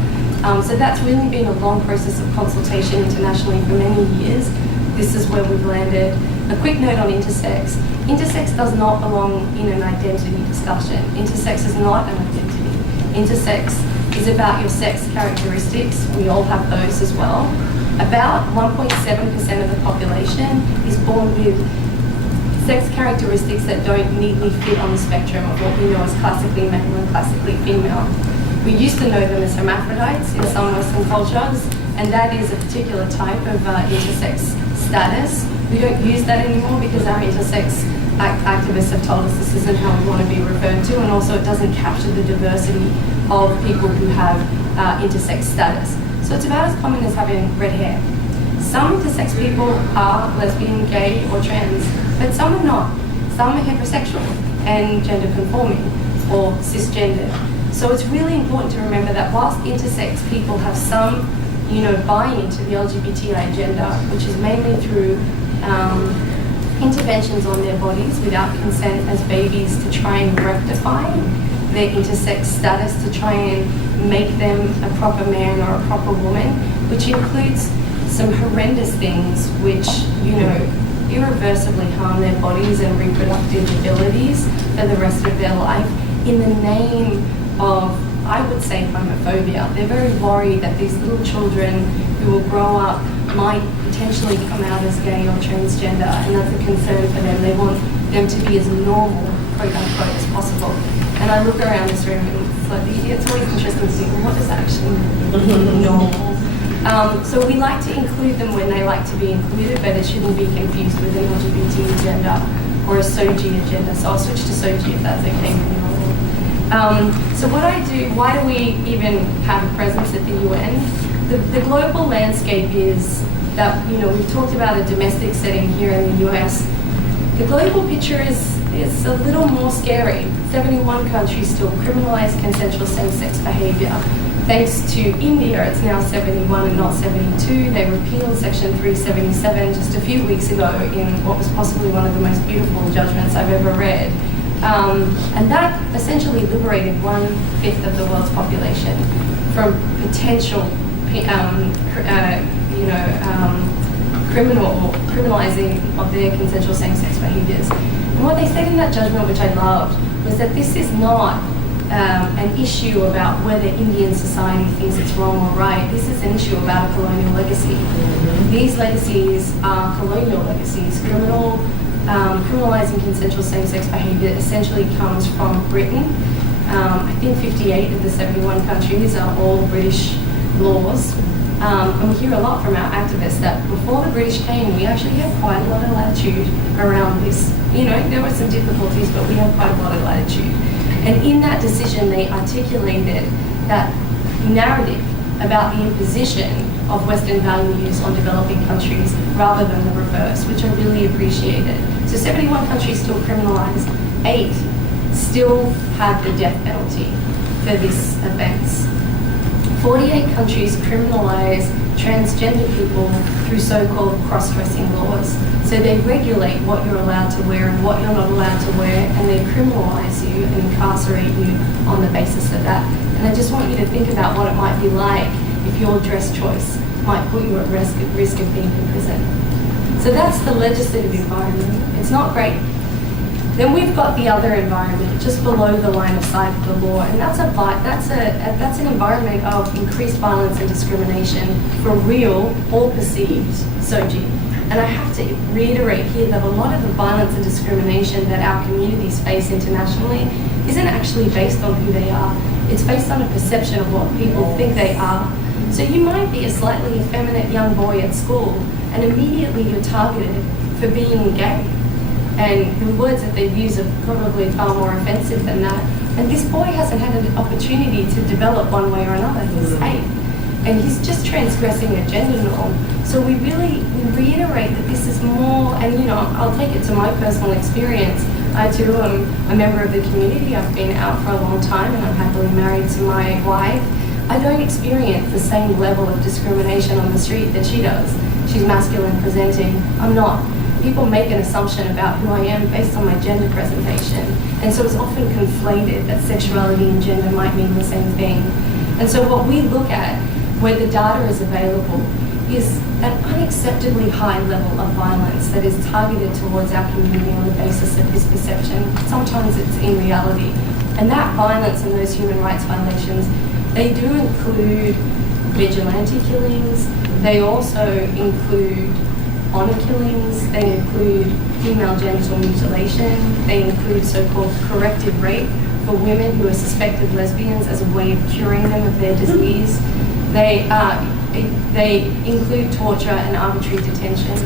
So that's really been a long process of consultation internationally for many years. This is where we've landed. A quick note on intersex. Intersex does not belong in an identity discussion. Intersex is not an identity. Intersex is about your sex characteristics. We all have those as well. About 1.7% of the population is born with sex characteristics that don't neatly fit on the spectrum of what we know as classically male and classically female. We used to know them as hermaphrodites in some Western cultures, and that is a particular type of intersex status. We don't use that anymore because our intersex activists have told us this isn't how we want to be referred to, and also it doesn't capture the diversity of people who have intersex status. So it's about as common as having red hair. Some intersex people are lesbian, gay, or trans, but some are not. Some are heterosexual and gender conforming or cisgender. So it's really important to remember that whilst intersex people have some, buy into the LGBTI agenda, which is mainly through interventions on their bodies without consent as babies to try and rectify their intersex status, to try and make them a proper man or a proper woman, which includes some horrendous things which, irreversibly harm their bodies and reproductive abilities for the rest of their life in the name of, I would say, homophobia. They're very worried that these little children who will grow up might potentially come out as gay or transgender, and that's a concern for them. They want them to be as normal, quote unquote, as possible. And I look around this room and it's always interesting to see, what is actually normal? So we like to include them when they like to be included, but it shouldn't be confused with an LGBT agenda or a SOGI agenda. So I'll switch to SOGI if that's okay with you. So what I do, why do we even have a presence at the UN? The global landscape is that, we've talked about a domestic setting here in the US. The global picture is a little more scary. 71 countries still criminalize consensual same-sex behavior. Thanks to India, it's now 71 and not 72. They repealed Section 377 just a few weeks ago in what was possibly one of the most beautiful judgments I've ever read. And that essentially liberated 1/5 of the world's population from potential, criminalizing of their consensual same-sex behaviors. And what they said in that judgment, which I loved, was that this is not an issue about whether Indian society thinks it's wrong or right. This is an issue about a colonial legacy. These legacies are colonial legacies. Criminalizing consensual same-sex behavior essentially comes from Britain I think 58 of the 71 countries are all British laws. And we hear a lot from our activists that before the British came, we actually have quite a lot of latitude around this. You know, there were some difficulties, but we have quite a lot of latitude. And in that decision, they articulated that narrative about the imposition of Western values on developing countries rather than the reverse, which I really appreciated. So 71 countries still criminalize, 8 still have the death penalty for this offense. 48 countries criminalize transgender people through so-called cross-dressing laws. So they regulate what you're allowed to wear and what you're not allowed to wear, and they criminalize you and incarcerate you on the basis of that. And I just want you to think about what it might be like if your dress choice might put you at risk of being in prison. So that's the legislative environment. It's not great. Then we've got the other environment, just below the line of sight of the law, and that's an environment of increased violence and discrimination for real or perceived SOGI. And I have to reiterate here that a lot of the violence and discrimination that our communities face internationally isn't actually based on who they are. It's based on a perception of what people think they are. So you might be a slightly effeminate young boy at school, and immediately you're targeted for being gay. And the words that they use are probably far more offensive than that. And this boy hasn't had an opportunity to develop one way or another. He's 8. And he's just transgressing a gender norm. So we reiterate that this is more, and you know, I'll take it to my personal experience. I too am a member of the community. I've been out for a long time and I'm happily married to my wife. I don't experience the same level of discrimination on the street that she does. She's masculine presenting. I'm not. People make an assumption about who I am based on my gender presentation. And so it's often conflated that sexuality and gender might mean the same thing. And so what we look at, where the data is available, is an unacceptably high level of violence that is targeted towards our community on the basis of this perception. Sometimes it's in reality. And that violence and those human rights violations, they do include vigilante killings. They also include honor killings, they include female genital mutilation, they include so-called corrective rape for women who are suspected lesbians as a way of curing them of their disease. They include torture and arbitrary detention.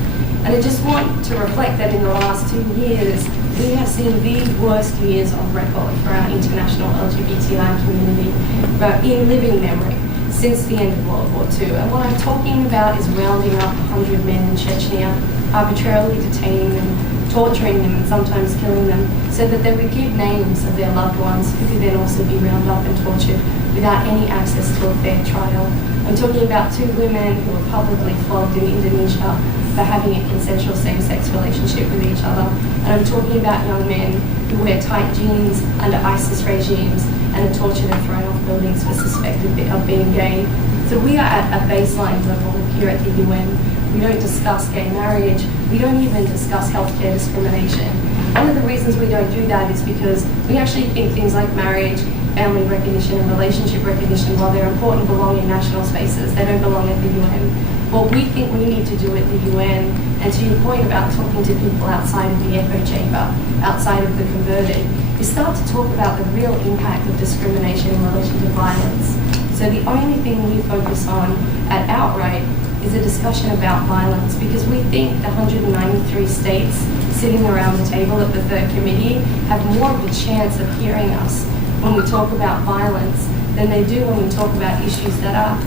And I just want to reflect that in the last 2 years, we have seen the worst years on record for our international LGBTI community, but in living memory, since the end of World War II. And what I'm talking about is rounding up 100 men in Chechnya, arbitrarily detaining them, torturing them, and sometimes killing them, so that they would give names of their loved ones who could then also be rounded up and tortured without any access to a fair trial. I'm talking about 2 women who were publicly flogged in Indonesia for having a consensual same-sex relationship with each other. And I'm talking about young men who wear tight jeans under ISIS regimes and are tortured and thrown off buildings for suspected of being gay. So we are at a baseline level here at the UN. We don't discuss gay marriage. We don't even discuss healthcare discrimination. One of the reasons we don't do that is because we actually think things like marriage, family recognition, and relationship recognition, while they're important, belong in national spaces. They don't belong at the UN. What we think we need to do at the UN, and to your point about talking to people outside of the echo chamber, outside of the converted, is start to talk about the real impact of discrimination in relation to violence. So the only thing we focus on at Outright is a discussion about violence, because we think the 193 states sitting around the table at the third committee have more of a chance of hearing us when we talk about violence than they do when we talk about issues that are,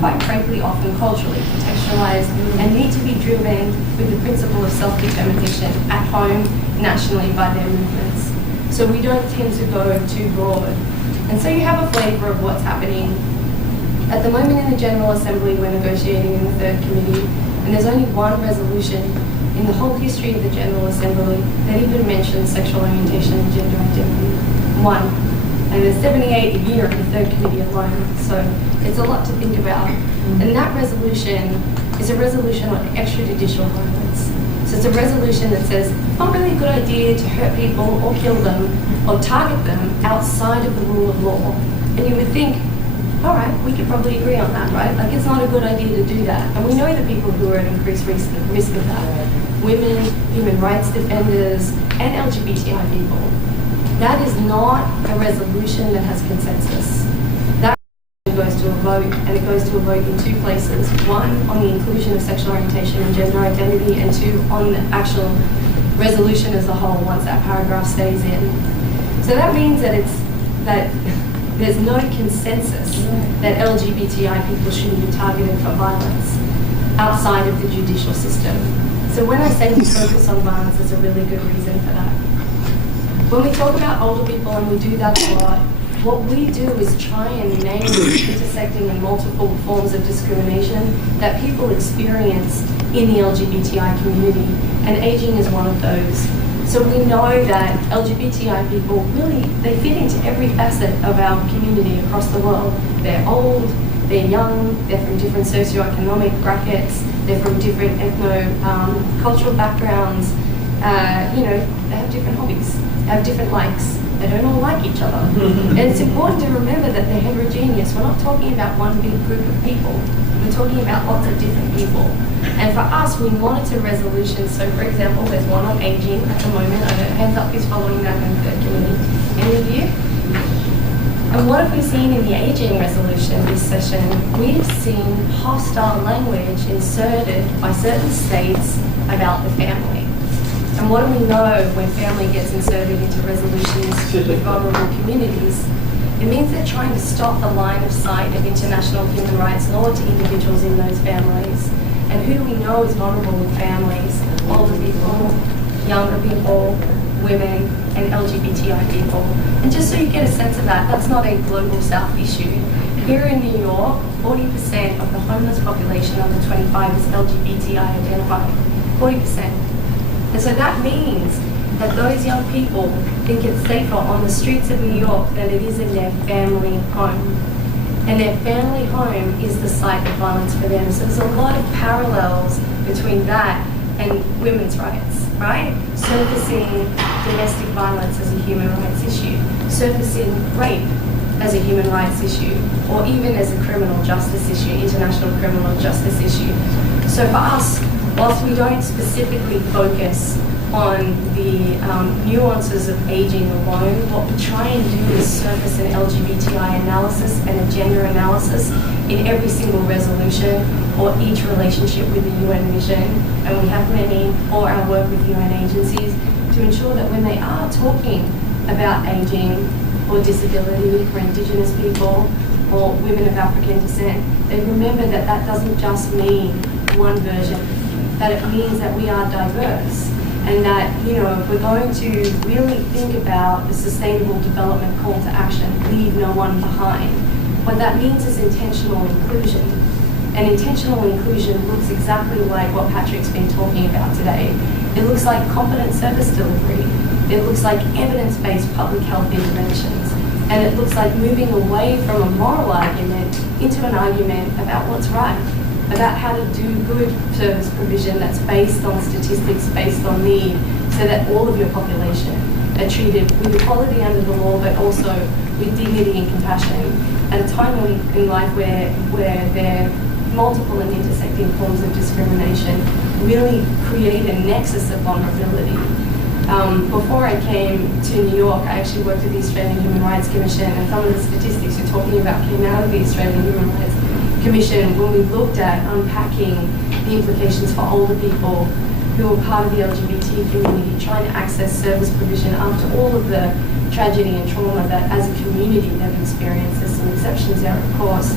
quite frankly, often culturally contextualized and need to be driven with the principle of self-determination at home, nationally, by their movements. So we don't tend to go too broad. And so you have a flavor of what's happening. At the moment in the General Assembly, we're negotiating in the third committee, and there's only one resolution in the whole history of the General Assembly that even mentions sexual orientation and gender identity. One. And there's 78 a year in the third committee alone, so it's a lot to think about. And that resolution is a resolution on extrajudicial violence. So it's a resolution that says, it's not really a good idea to hurt people or kill them or target them outside of the rule of law. And you would think, all right, we could probably agree on that, right? Like, it's not a good idea to do that. And we know the people who are at increased risk of that. Women, human rights defenders, and LGBTI people. That is not a resolution that has consensus. That goes to a vote, and it goes to a vote in two places. One, on the inclusion of sexual orientation and gender identity, and two, on the actual resolution as a whole, once that paragraph stays in. So that means that there's no consensus that LGBTI people shouldn't be targeted for violence outside of the judicial system. So when I say we focus on violence, there's a really good reason for that. When we talk about older people, and we do that a lot, what we do is try and name intersecting and multiple forms of discrimination that people experience in the LGBTI community, and aging is one of those. So we know that LGBTI people really, they fit into every facet of our community across the world. They're old, they're young, they're from different socioeconomic brackets, they're from different cultural backgrounds, they have different hobbies, they have different likes, they don't all like each other. And it's important to remember that they're heterogeneous. We're not talking about one big group of people. We're talking about lots of different people. And for us, we monitor resolutions. So for example, there's one on aging at the moment. I don't hands up who's following that in the committee. Any of you? And what have we seen in the aging resolution this session? We've seen hostile language inserted by certain states about the family. And what do we know when family gets inserted into resolutions with vulnerable communities? It means they're trying to stop the line of sight of international human rights law to individuals in those families. And who do we know is vulnerable in families? Older people, younger people, women, and LGBTI people. And just so you get a sense of that, that's not a global South issue. Here in New York, 40% of the homeless population under 25 is LGBTI identified. 40%. And so that means that those young people think it's safer on the streets of New York than it is in their family home. And their family home is the site of violence for them. So there's a lot of parallels between that and women's rights, right? Surfacing domestic violence as a human rights issue, surfacing rape as a human rights issue, or even as a criminal justice issue, international criminal justice issue. So for us, whilst we don't specifically focus on the nuances of aging alone, what we try and do is surface an LGBTI analysis and a gender analysis in every single resolution or each relationship with the UN mission, and we have many, or our work with UN agencies, to ensure that when they are talking about aging or disability or Indigenous people or women of African descent, they remember that that doesn't just mean one version, that it means that we are diverse. And that, if we're going to really think about the sustainable development call to action, leave no one behind, what that means is intentional inclusion. And intentional inclusion looks exactly like what Patrick's been talking about today. It looks like competent service delivery. It looks like evidence-based public health interventions. And it looks like moving away from a moral argument into an argument about what's right, about how to do good service provision that's based on statistics, based on need, so that all of your population are treated with equality under the law, but also with dignity and compassion at a time in life where there are multiple and intersecting forms of discrimination really create a nexus of vulnerability. Before I came to New York, I actually worked with the Australian Human Rights Commission, and some of the statistics you're talking about came out of the Australian Human Rights Commission when we looked at unpacking the implications for older people who are part of the LGBT community, trying to access service provision after all of the tragedy and trauma that as a community they've experienced. There's some exceptions there, of course.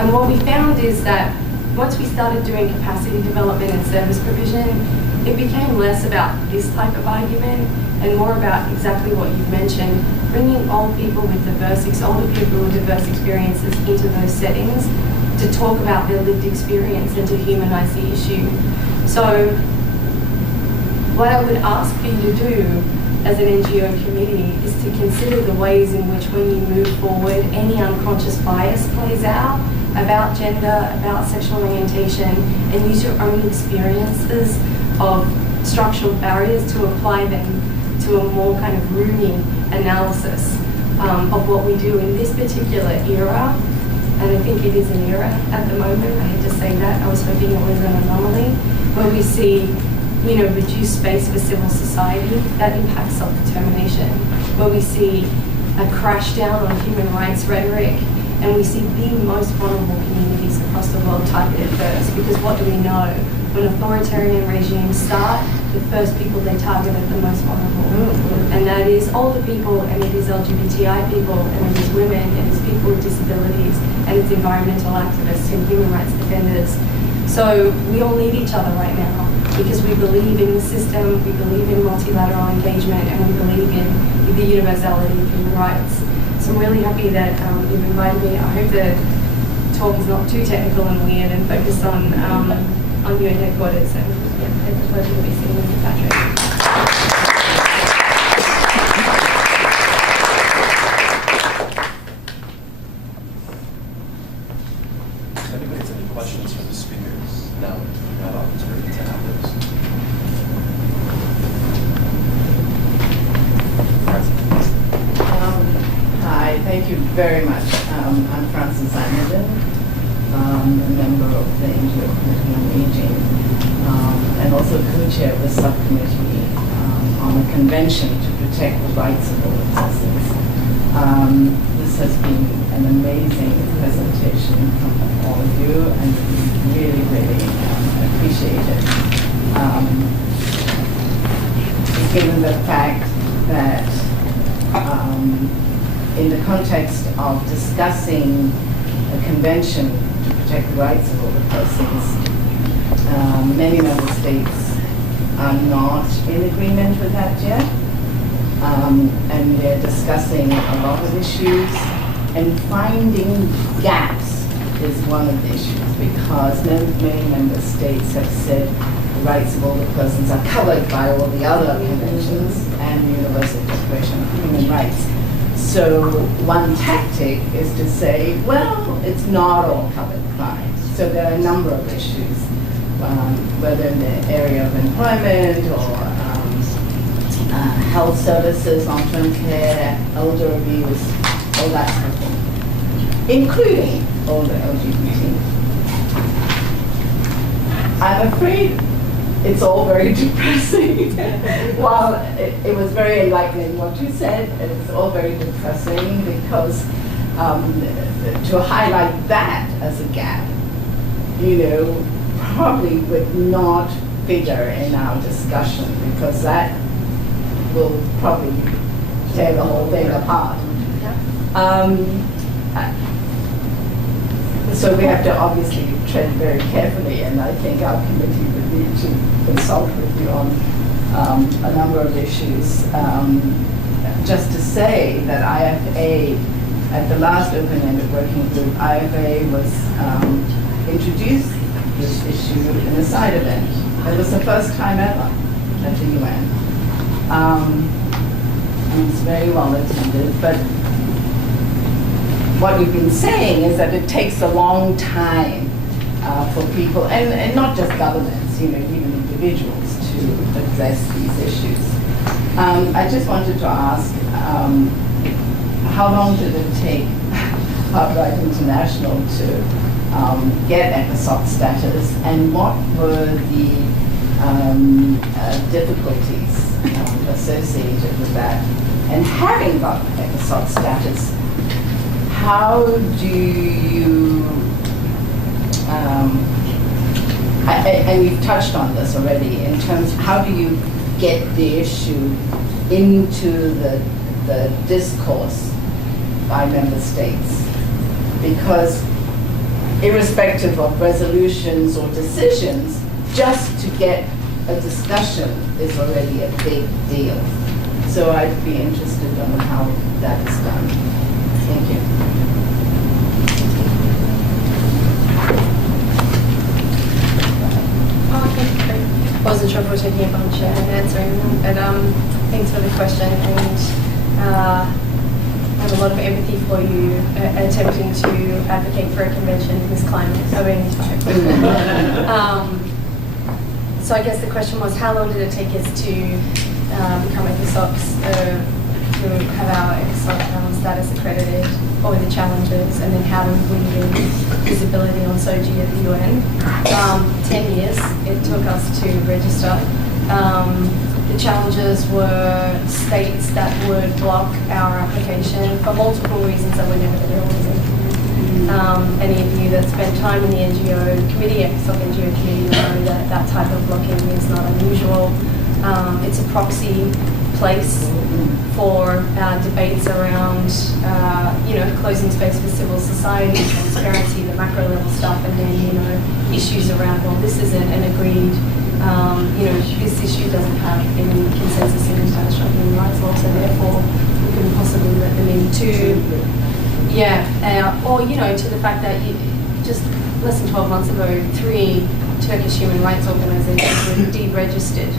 And what we found is that once we started doing capacity development and service provision, it became less about this type of argument and more about exactly what you've mentioned, bringing old people with older people with diverse experiences into those settings to talk about their lived experience and to humanize the issue. So what I would ask for you to do as an NGO committee is to consider the ways in which when you move forward, any unconscious bias plays out about gender, about sexual orientation, and use your own experiences of structural barriers to apply them to a more kind of roomy analysis of what we do in this particular era. And I think it is an era at the moment, I hate to say that, I was hoping it was an anomaly, where we see reduced space for civil society that impacts self-determination. where we see a crash down on human rights rhetoric, and we see the most vulnerable communities across the world targeted first. Because what do we know? When authoritarian regimes start, the first people they target are the most vulnerable. And that is older people, and it is LGBTI people, and it is women, and it's people with disabilities, and it's environmental activists and human rights defenders. So we all need each other right now because we believe in the system, we believe in multilateral engagement, and we believe in the universality of human rights. So I'm really happy that you've invited me. I hope the talk is not too technical and weird and focused on UN headquarters. And yeah, it's a pleasure to be sitting with you, Patrick. If anybody has any questions for the speakers, now you have opportunity to have those. Hi, thank you very much. I'm Frances Amerden, a member of the NGO Committee on Aging, and also co-chair of the subcommittee on a convention to protect the rights of older persons. This has been an amazing presentation from all of you, and we really appreciate it. Given the fact that in the context of discussing a convention to protect the rights of older persons, many member states are not in agreement with that yet. And they're discussing a lot of issues, and finding gaps is one of the issues, because many member states have said the rights of older persons are covered by all the other conventions and the Universal Declaration of Human Rights. So one tactic is to say, well, it's not all covered fine. So there are a number of issues, whether in the area of employment or health services, long-term care, elder abuse, all that sort of thing, including older LGBT. I'm afraid it's all very depressing. While it was very enlightening what you said, it's all very depressing because to highlight that as a gap, probably would not figure in our discussion, because that will probably tear the whole thing apart. So we have to obviously tread very carefully, and I think our committee would need to consult with you on a number of issues. Just to say that IFA, at the last open-ended working group, IFA was introduced this issue in a side event. It was the first time ever at the UN. And it's very well attended, but what we've been saying is that it takes a long time for people, and not just governments, even individuals, to address these issues. I just wanted to ask, how long did it take Heartbright International to get ECOSOC status, and what were the difficulties associated with that? And having got ECOSOC status, how do you, and we've touched on this already, in terms of how do you get the issue into the discourse by member states? Because irrespective of resolutions or decisions, just to get a discussion is already a big deal. So I'd be interested in how that is done. Thank you. I wasn't sure if we're taking a bunch and answering them, but thanks for the question, and I have a lot of empathy for you attempting to advocate for a convention in this climate. So I guess the question was, how long did it take us to become ECOSOCs, to have our ECOSOC status accredited? What were the challenges, and then how did we win visibility on SOGI at the UN? 10 years it took us to register. The challenges were states that would block our application for multiple reasons that were never the real reason. Any of you that spent time in the NGO committee, ECOSOC NGO committee, know that that type of blocking is not unusual. It's a proxy place for debates around, closing space for civil society, transparency, the macro level stuff, and then, issues around, well, this isn't an agreed, this issue doesn't have any consensus in international human rights law, so therefore we couldn't possibly let them into, to the fact that just less than 12 months ago, 3 Turkish human rights organizations were deregistered.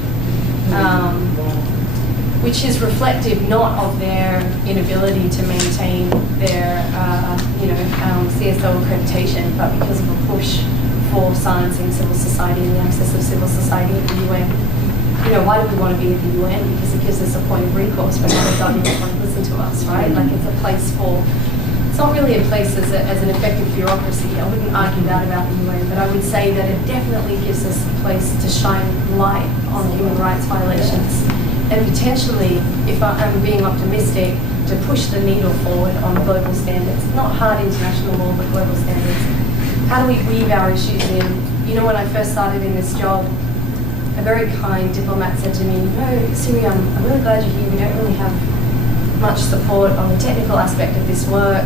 Which is reflective not of their inability to maintain their, CSO accreditation, but because of a push for silencing civil society and the access of civil society at the UN. Why do we want to be at the UN? Because it gives us a point of recourse when other governments want to listen to us, right? Like it's a place for, it's not really a place as an effective bureaucracy. I wouldn't argue that about the UN, but I would say that it definitely gives us a place to shine light on human rights violations. And potentially, if I'm being optimistic, to push the needle forward on global standards. Not hard international law, but global standards. How do we weave our issues in? When I first started in this job, a very kind diplomat said to me, Siri, I'm really glad you're here. We don't really have much support on the technical aspect of this work.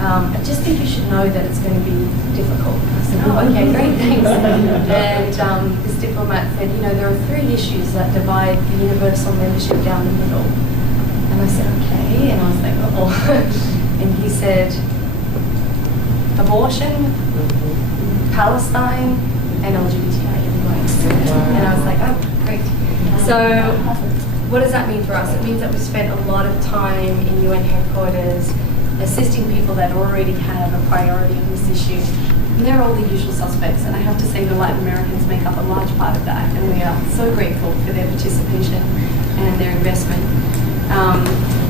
I just think you should know that it's going to be difficult. I said, okay, great, thanks. And this diplomat said, there are 3 issues that divide the universal membership down the middle. And I said, okay. And I was like, oh. And he said, abortion, Palestine, and LGBTQI rights. And I was like, oh, great. So what does that mean for us? It means that we spent a lot of time in UN headquarters assisting people that already have a priority on this issue. And they're all the usual suspects, and I have to say the Latin Americans make up a large part of that, and we are so grateful for their participation and their investment.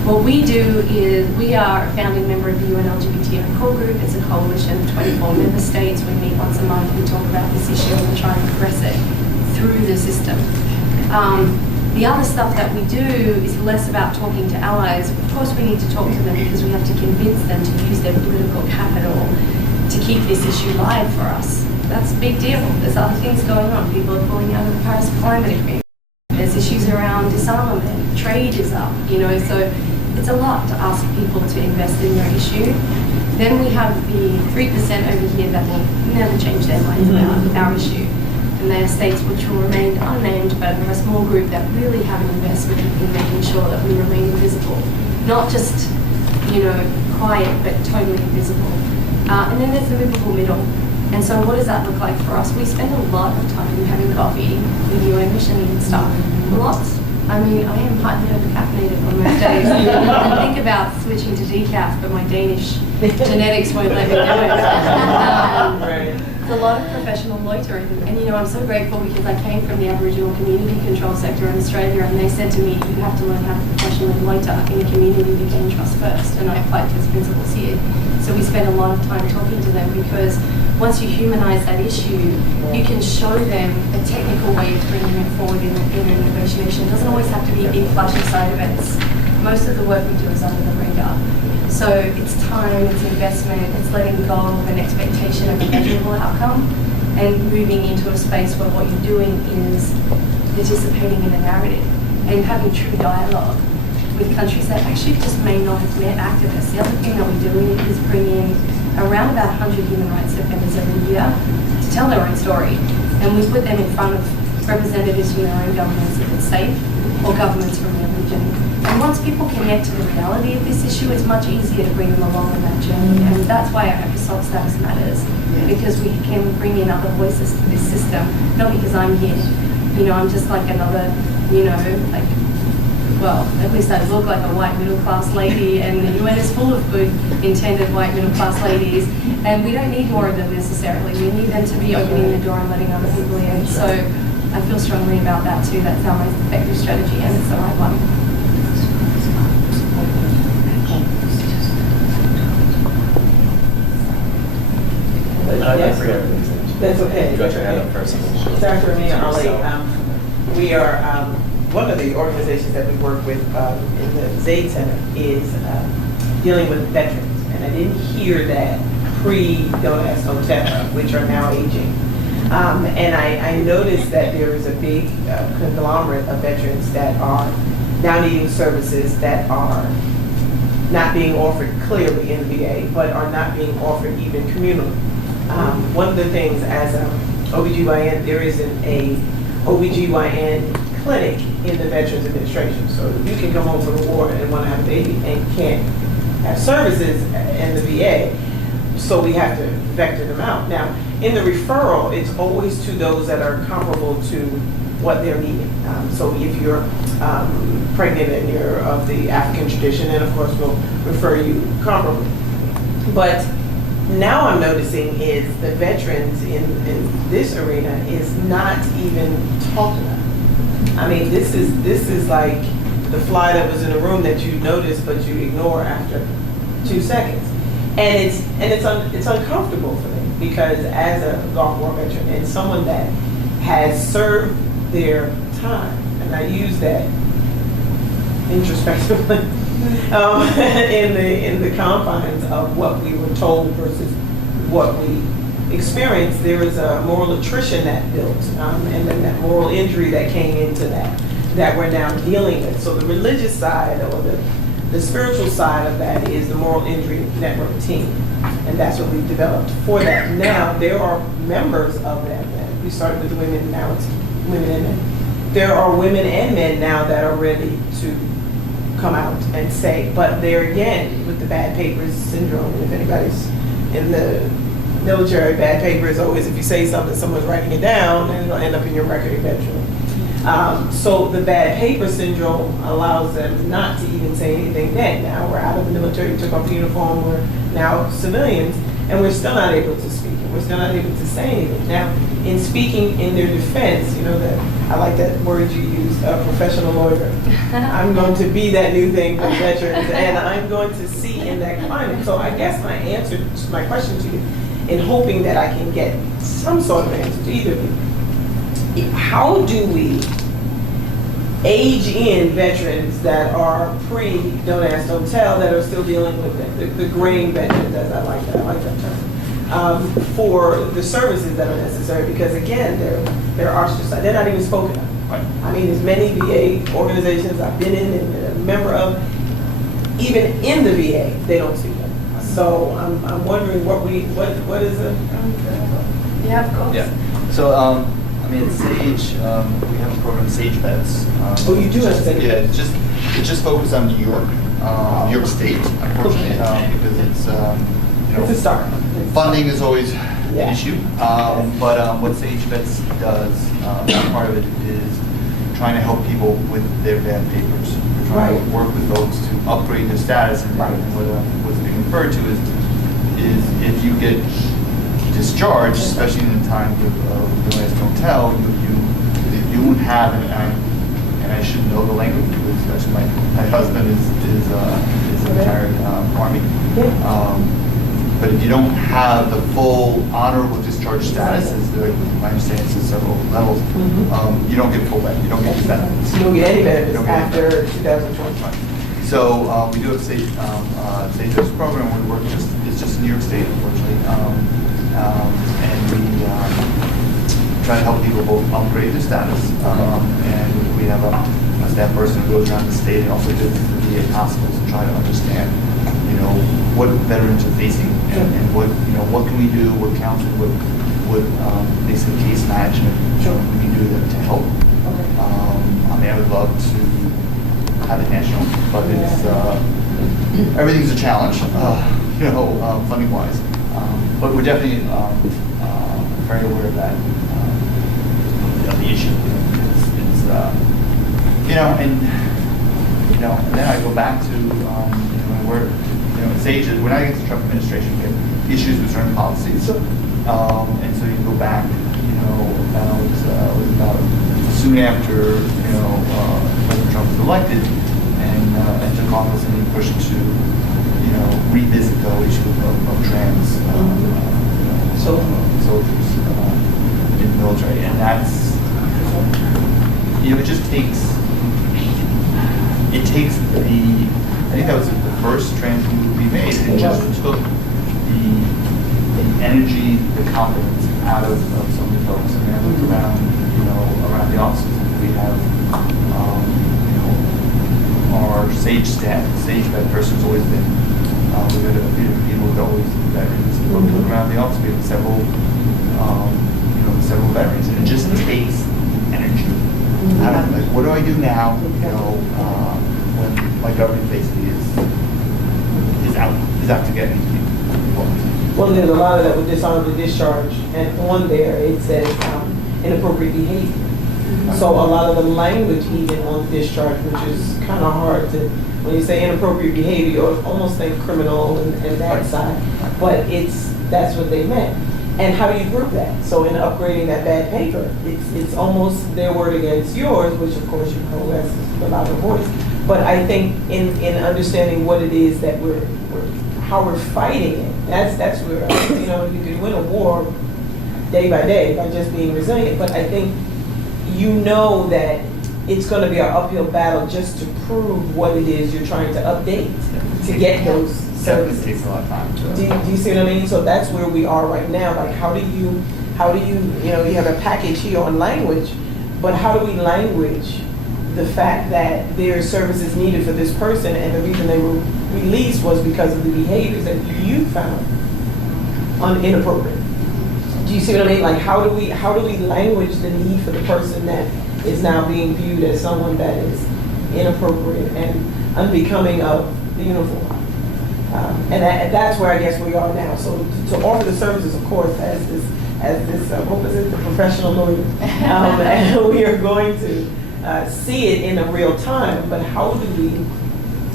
What we do is, we are a founding member of the UN LGBTQI core group. It's a coalition of 24 member states. We meet once a month, we talk about this issue, and we try and progress it through the system. The other stuff that we do is less about talking to allies. Of course we need to talk to them because we have to convince them to use their political capital to keep this issue live for us. That's a big deal. There's other things going on. People are pulling out of the Paris Climate Agreement. There's issues around disarmament. Trade is up, so it's a lot to ask people to invest in their issue. Then we have the 3% over here that will never change their minds about our issue. And there are states which will remain unnamed, but are a small group that really have an investment in making sure that we remain invisible. Not just, quiet, but totally invisible. And then there's the movable middle. And so what does that look like for us? We spend a lot of time having coffee with UN mission staff. Lots. I mean, I am highly over-caffeinated on most days. I think about switching to decaf, but my Danish genetics won't let me do it. It's a lot of professional loitering. And I'm so grateful because I came from the Aboriginal community control sector in Australia, and they said to me, you have to learn how to professionally loiter in a community to gain trust first. And I applied those principles here. So we spend a lot of time talking to them because once you humanize that issue, you can show them a technical way of bringing it forward in a negotiation. It doesn't always have to be big flashy side events. Most of the work we do is under the radar. So it's time, it's investment, it's letting go of an expectation of a measurable outcome and moving into a space where what you're doing is participating in a narrative and having true dialogue with countries that actually just may not have met activists. The other thing that we're doing is bring in around about 100 human rights defenders every year to tell their own story. And we put them in front of representatives from their own governments if it's safe, or governments from their region. And once people connect to the reality of this issue, it's much easier to bring them along on that journey. And that's why our ECOSOC status matters, because we can bring in other voices to this system, not because I'm here. I'm just like another, well, at least I look like a white middle-class lady, and the UN is full of good, intended white middle-class ladies, and we don't need more of them necessarily. We need them to be opening the door and letting other people in. So I feel strongly about that too. That's our most effective strategy, and it's the right one. I forget everything. That's okay. You got your hand up first. Dr. Amina Ali, we are one of the organizations that we work with in the Zaid Center is dealing with veterans. And I didn't hear that pre-Don't Ask, Don't Tell, which are now aging. And I noticed that there is a big conglomerate of veterans that are now needing services that are not being offered clearly in the VA, but are not being offered even communally. One of the things as an OBGYN, there isn't a OBGYN clinic in the Veterans Administration. So you can come home from the war and want to have a baby and can't have services in the VA. So we have to vector them out. Now, in the referral, it's always to those that are comparable to what they're needing. So if you're pregnant and you're of the African tradition, then of course we'll refer you comparably. But now I'm noticing is the veterans in this arena is not even talked about. I mean, this is like the fly that was in the room that you notice but you ignore after 2 seconds. And it's uncomfortable for me because as a Gulf War veteran and someone that has served their time, and I use that introspectively in the confines of what we were told versus what we experienced, there was a moral attrition that built, and then that moral injury that came into that we're now dealing with. So the religious side or the spiritual side of that is the Moral Injury Network team, and that's what we've developed for that. Now there are members of that. We started with women, now it's women and men. There are women and men now that are ready to come out and say, but there again with the bad papers syndrome. And if anybody's in the military, bad paper is always if you say something, someone's writing it down, and it'll end up in your record eventually. So the bad paper syndrome allows them not to even say anything then. Now we're out of the military, we took off the uniform, we're now civilians, and we're still not able to speak, and we're still not able to say anything. Now, in speaking in their defense, you know, that I like that word you used, professional lawyer. I'm going to be that new thing for veterans, and I'm going to see in that climate. So I guess my answer to my question to you, in hoping that I can get some sort of answer to either of you, how do we age in veterans that are pre-Don't Ask, Don't Tell, that are still dealing with the graying veterans, as I like that term, for the services that are necessary? Because again, they're ostracized. They're not even spoken of. Right. I mean, as many VA organizations I've been in and a member of, even in the VA, they don't speak them. So I'm wondering what is the Yeah, of course. Yeah. So, I mean, SAGE, we have a program, SAGE Vets. Oh, you do have SAGE? Yeah, it's just focused on New York State, unfortunately, because it's, you know, it's a start. Funding is always an issue. But what SAGE Vets does, part of it is trying to help people with their bad papers. We're trying to work with folks to upgrade their status, and what's being referred to is if you get discharged, especially in the times of Don't Ask, Don't Tell, you won't have, and I should know the language because especially my husband is a retired Army. But if you don't have the full honorable discharge status, as my understanding is several levels, you don't get full benefits. You don't get any benefits. You don't get any benefits after 2025. So we do have state dose program. We work it's just in New York State, unfortunately, and we try to help people both upgrade their status, and we have a staff person who goes around the state and also visits the VA hospitals and try to understand, you know, what veterans are facing and what, you know, what can we do, what counseling, what basically case management can we do to help. I mean, I would love to have it national, but it's everything's a challenge, you know, funding wise. But we're definitely very aware of that, of the issue. It's you know, and you know, and then I go back to you know, we're, you know, it's ages. We're not against the Trump administration. We have issues with certain policies, and so you go back, you know, about it was about soon after, you know, President Trump was elected and took office, and he pushed to, you know, revisit the issue of trans soldiers in the military, and that's, you know, it just takes it takes I think that was the first trans move we made. It just took the energy, the confidence out of some of the folks. I mean, I looked around, around the offices. We have, our SAGE staff. SAGE, that person's always been, we've had a few people who are always veterans. We look around the office. We have several, several veterans, and it just takes energy. I don't know, like, what do I do now? When my government basically is out to get me. Well, there's a lot of that with dishonorable discharge, and on there it says inappropriate behavior. So a lot of the language even on discharge, which is kind of hard to, when you say inappropriate behavior, you almost think criminal and that side, but that's what they meant. And how do you prove that? So in upgrading that bad paper, it's almost their word against yours, which of course that's a louder voice. But I think in understanding what it is that how we're fighting it, that's where you can win a war day by day by just being resilient. But I think that it's going to be an uphill battle just to prove what it is you're trying to update to get those services. It takes a lot of time. Do you see what I mean? So that's where we are right now. Like, how do you you have a package here on language, but how do we language the fact that there are services needed for this person, and the reason they were released was because of the behaviors that you found inappropriate? Do you see what I mean? Like, how do we language the need for the person that is now being viewed as someone that is inappropriate and unbecoming of the uniform? And that's where I guess we are now. So to offer the services, of course, as this what was it, the professional lawyer, and we are going to see it in a real time. But how do we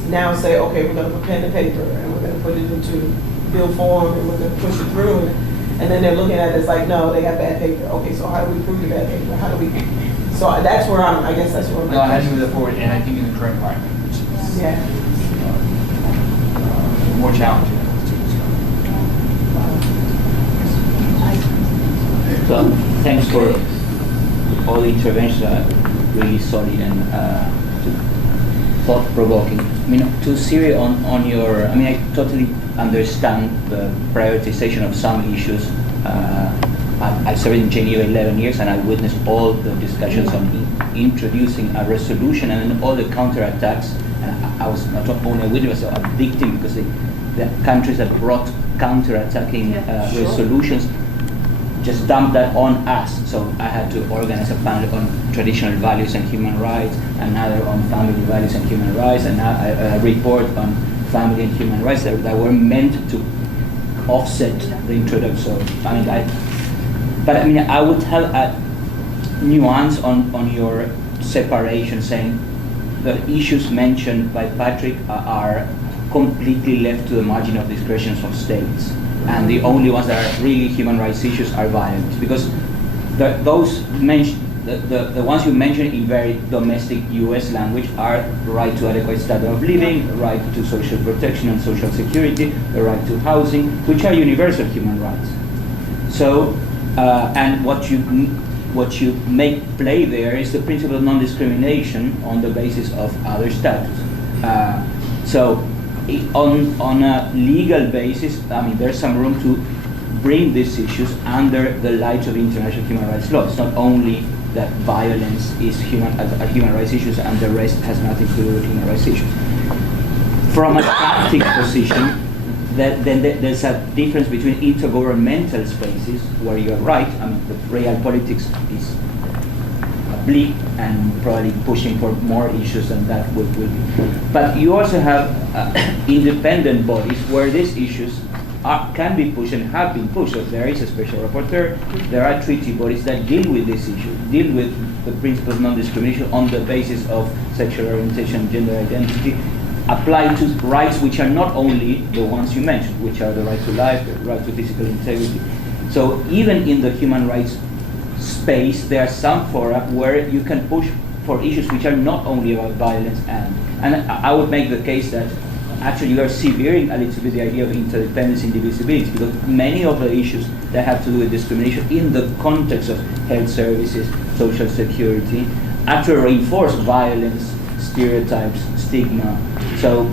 now say, okay, we're going to put pen to paper and we're going to put it into bill form and we're going to push it through, and then they're looking at it as like, no, they got bad paper. Okay, so how do we prove the bad paper? How do we? So that's where I guess that's where I'm. No, I had to move that forward, and I think in the current environment, which is more challenging. So thanks for all the interventions, really solid and thought-provoking. I mean, to Siri, on your, I mean, I totally understand the prioritization of some issues. I served in Geneva 11 years, and I witnessed all the discussions on introducing a resolution and then all the counterattacks. And I was not only a witness, but a victim, because the countries that brought counterattacking resolutions just dumped that on us. So I had to organize a panel on traditional values and human rights, another on family values and human rights, and a report on family and human rights that were meant to offset the introduction. So I mean, I would have a nuance on your separation, saying the issues mentioned by Patrick are completely left to the margin of discretion of states. And the only ones that are really human rights issues are violence, because those mentioned, the ones you mentioned in very domestic U.S. language are the right to adequate standard of living, the right to social protection and social security, the right to housing, which are universal human rights. So, and what you make play there is the principle of non-discrimination on the basis of other status. So, on a legal basis, I mean, there's some room to bring these issues under the light of international human rights law. It's not only that violence is human rights issues and the rest has nothing to do with human rights issues. From a static position, then there's a difference between intergovernmental spaces, where you're right, I mean, the real politics is bleak and probably pushing for more issues than that will be. But you also have independent bodies where these issues can be pushed and have been pushed. So there is a special rapporteur, there are treaty bodies that deal with this issue, deal with the principle of non-discrimination on the basis of sexual orientation, gender identity, apply to rights which are not only the ones you mentioned, which are the right to life, the right to physical integrity. So even in the human rights space, there are some fora where you can push for issues which are not only about violence, and I would make the case that actually you are severing a little bit the idea of interdependence and divisibility, because many of the issues that have to do with discrimination in the context of health services, social security, actually reinforce violence, stereotypes, stigma. So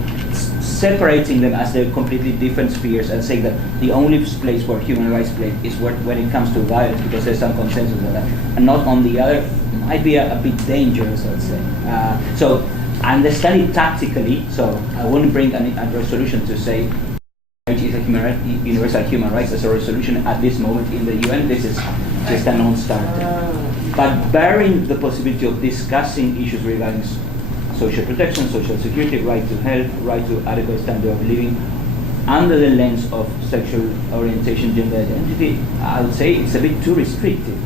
separating them as they're completely different spheres and saying that the only place where human rights play is when it comes to violence, because there's some consensus on that, and not on the other, might be a bit dangerous, I'd say. So understand it tactically, so I wouldn't bring a resolution to say marriage is a universal human rights as a resolution at this moment in the UN. This is just a non-starter. But bearing the possibility of discussing issues regarding social protection, social security, right to health, right to adequate standard of living, under the lens of sexual orientation, gender identity, I would say it's a bit too restrictive.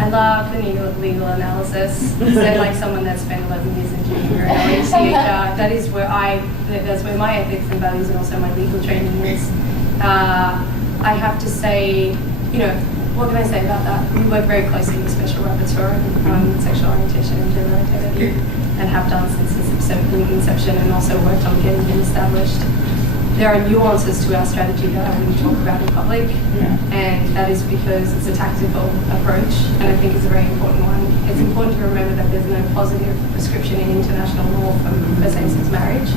I love the legal analysis. So like someone that spent 11 years in junior and CHR, that's where my ethics and values and also my legal training is. I have to say, what can I say about that? We work very closely with Special Rapporteur on sexual orientation and gender identity, and have done since its inception, and also worked on getting it established. There are nuances to our strategy that I wouldn't talk about in public, and that is because it's a tactical approach, and I think it's a very important one. It's important to remember that there's no positive prescription in international law for same-sex marriage.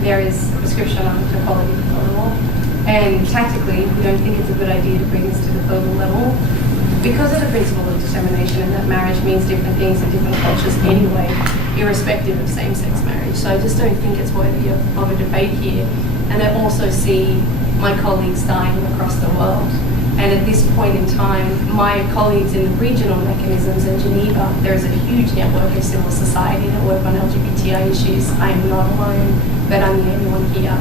There is a prescription on equality before the law. And tactically, we don't think it's a good idea to bring this to the global level because of the principle of discrimination, and that marriage means different things in different cultures anyway, irrespective of same-sex marriage. So I just don't think it's worthy of a debate here. And I also see my colleagues dying across the world. And at this point in time, my colleagues in the regional mechanisms in Geneva, there is a huge network of civil society that work on LGBTI issues. I am not alone, but I'm the only one here.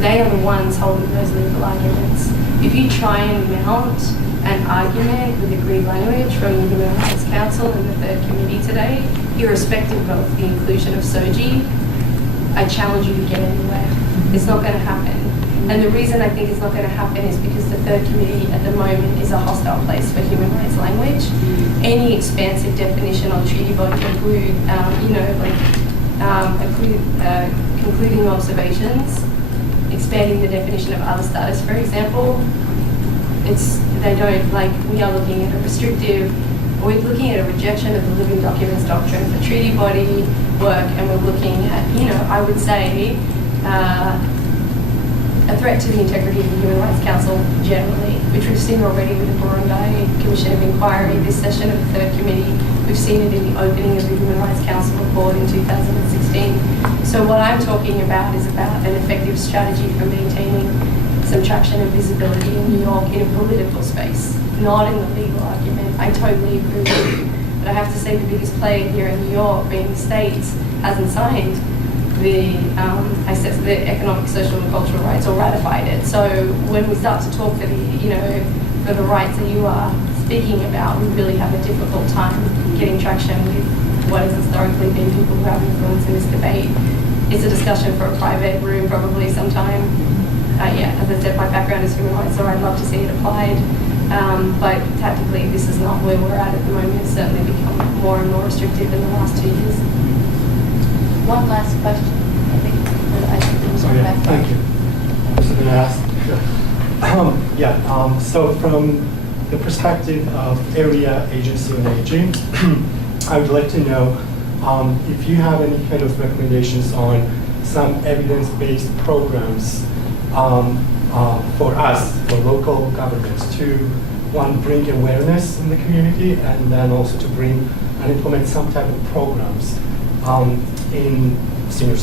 They are the ones holding those legal arguments. If you try and mount an argument with agreed language from the Human Rights Council and the Third Committee today, irrespective of the inclusion of SOGI, I challenge you to get anywhere. It's not going to happen. And the reason I think it's not going to happen is because the Third Committee at the moment is a hostile place for human rights language. Any expansive definition on treaty body concluding observations, expanding the definition of other status, for example, we are looking at a we're looking at a rejection of the living documents doctrine for treaty body work, and we're looking at, I would say, a threat to the integrity of the Human Rights Council generally, which we've seen already with the Burundi Commission of Inquiry, this session of the Third Committee. We've seen it in the opening of the Human Rights Council report in 2016. So what I'm talking about is about an effective strategy for maintaining some traction and visibility in New York in a political space, not in the legal argument. I totally agree with you. But I have to say the biggest player here in New York, being the States, hasn't signed the economic, social, and cultural rights, or ratified it. So when we start to talk for the rights that you are speaking about, we really have a difficult time getting traction with what has historically been people who have influence in this debate. It's a discussion for a private room probably sometime. As I said, my background is human rights, so I'd love to see it applied. But tactically, this is not where we're at the moment. It's certainly become more and more restrictive in the last 2 years. One last question, I think there was one back there. Thank you. I was going to ask. So from the perspective of area agency on aging, I would like to know if you have any kind of recommendations on some evidence-based programs for us, for local governments, to one, bring awareness in the community, and then also to bring and implement some type of programs in senior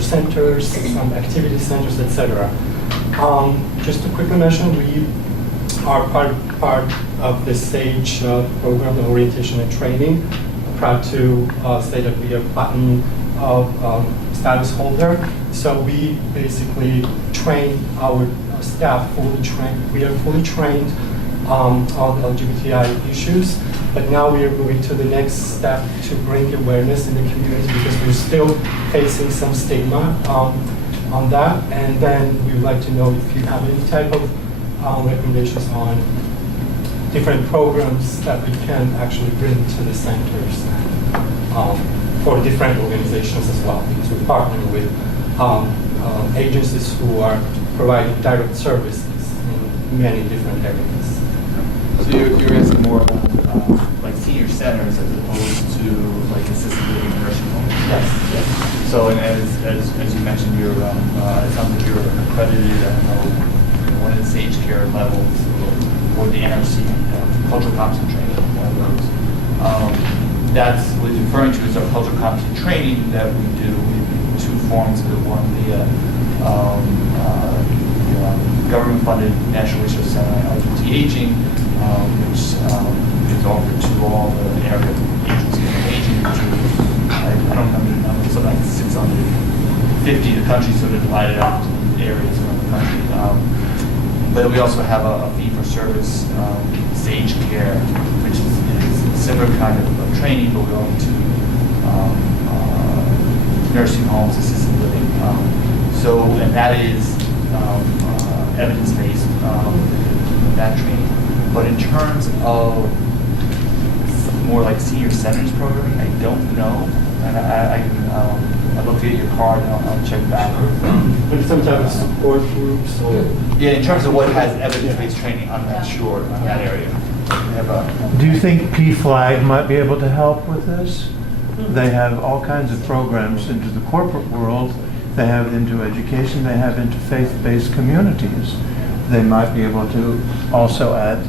centers, some activity centers, etc. Just to quickly mention, we are part of the SAGE program, orientation and training. I'm proud to say that we are platinum status holder. So we basically train our staff, we are fully trained on LGBTI issues, but now we are moving to the next step to bring awareness in the community, because we're still facing some stigma on that. And then we would like to know if you have any type of recommendations on different programs that we can actually bring to the centers for different organizations as well, because we partner with agencies who are providing direct services in many different areas. So you're asking more about like senior centers as opposed to like assisted living and nursing homes? Yes. So and as you mentioned, it sounds like you're accredited at one of the SAGE care levels or the NRC cultural competency training, one of those. That's what he's referring to is our cultural competency training that we do in two forms of it. One, the government-funded National Research Center on LGBT aging, which is offered to all the area agencies on aging, which I don't remember the number, something like 650 the countries, so they're divided out into areas around the country. But we also have a fee-for-service SAGE care, which is a similar kind of training, but we're going to nursing homes, assisted living. And that is evidence-based, that training. But in terms of more like senior centers programming, I don't know. And I'd love to get your card and I'll check back. But some type of support groups or? Yeah, in terms of what has evidence-based training, I'm not sure on that area. Do you think PFLAG might be able to help with this? They have all kinds of programs into the corporate world. They have into education. They have into faith-based communities. They might be able to also add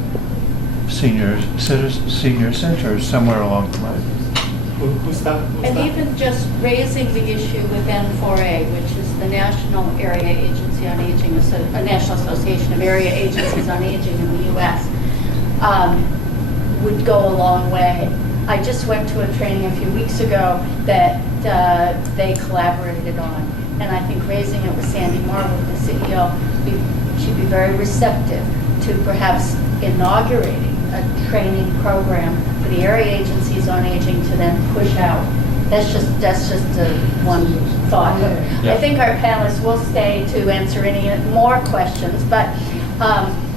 senior centers somewhere along the way. Who's that? And even just raising the issue with N4A, which is the National Area Agency on Aging, a National Association of Area Agencies on Aging in the U.S., would go a long way. I just went to a training a few weeks ago that they collaborated on, and I think raising it with Sandy Marwood, the CEO, she'd be very receptive to perhaps inaugurating a training program for the area agencies on aging to then push out. That's just one thought. Yeah. I think our panelists will stay to answer any more questions, but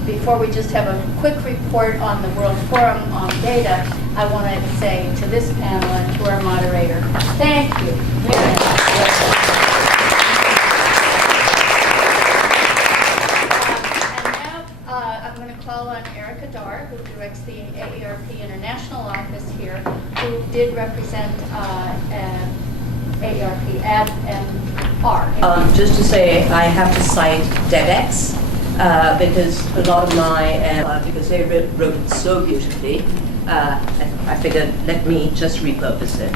before we just have a quick report on the World Forum on Data, I want to say to this panel and to our moderator, thank you very much. I'm going to call on Erica Dar, who directs the AARP International Office here, who did represent AARP and R. Just to say, I have to cite DevX because a lot of my, because they wrote it so beautifully, I figured, let me just repurpose it.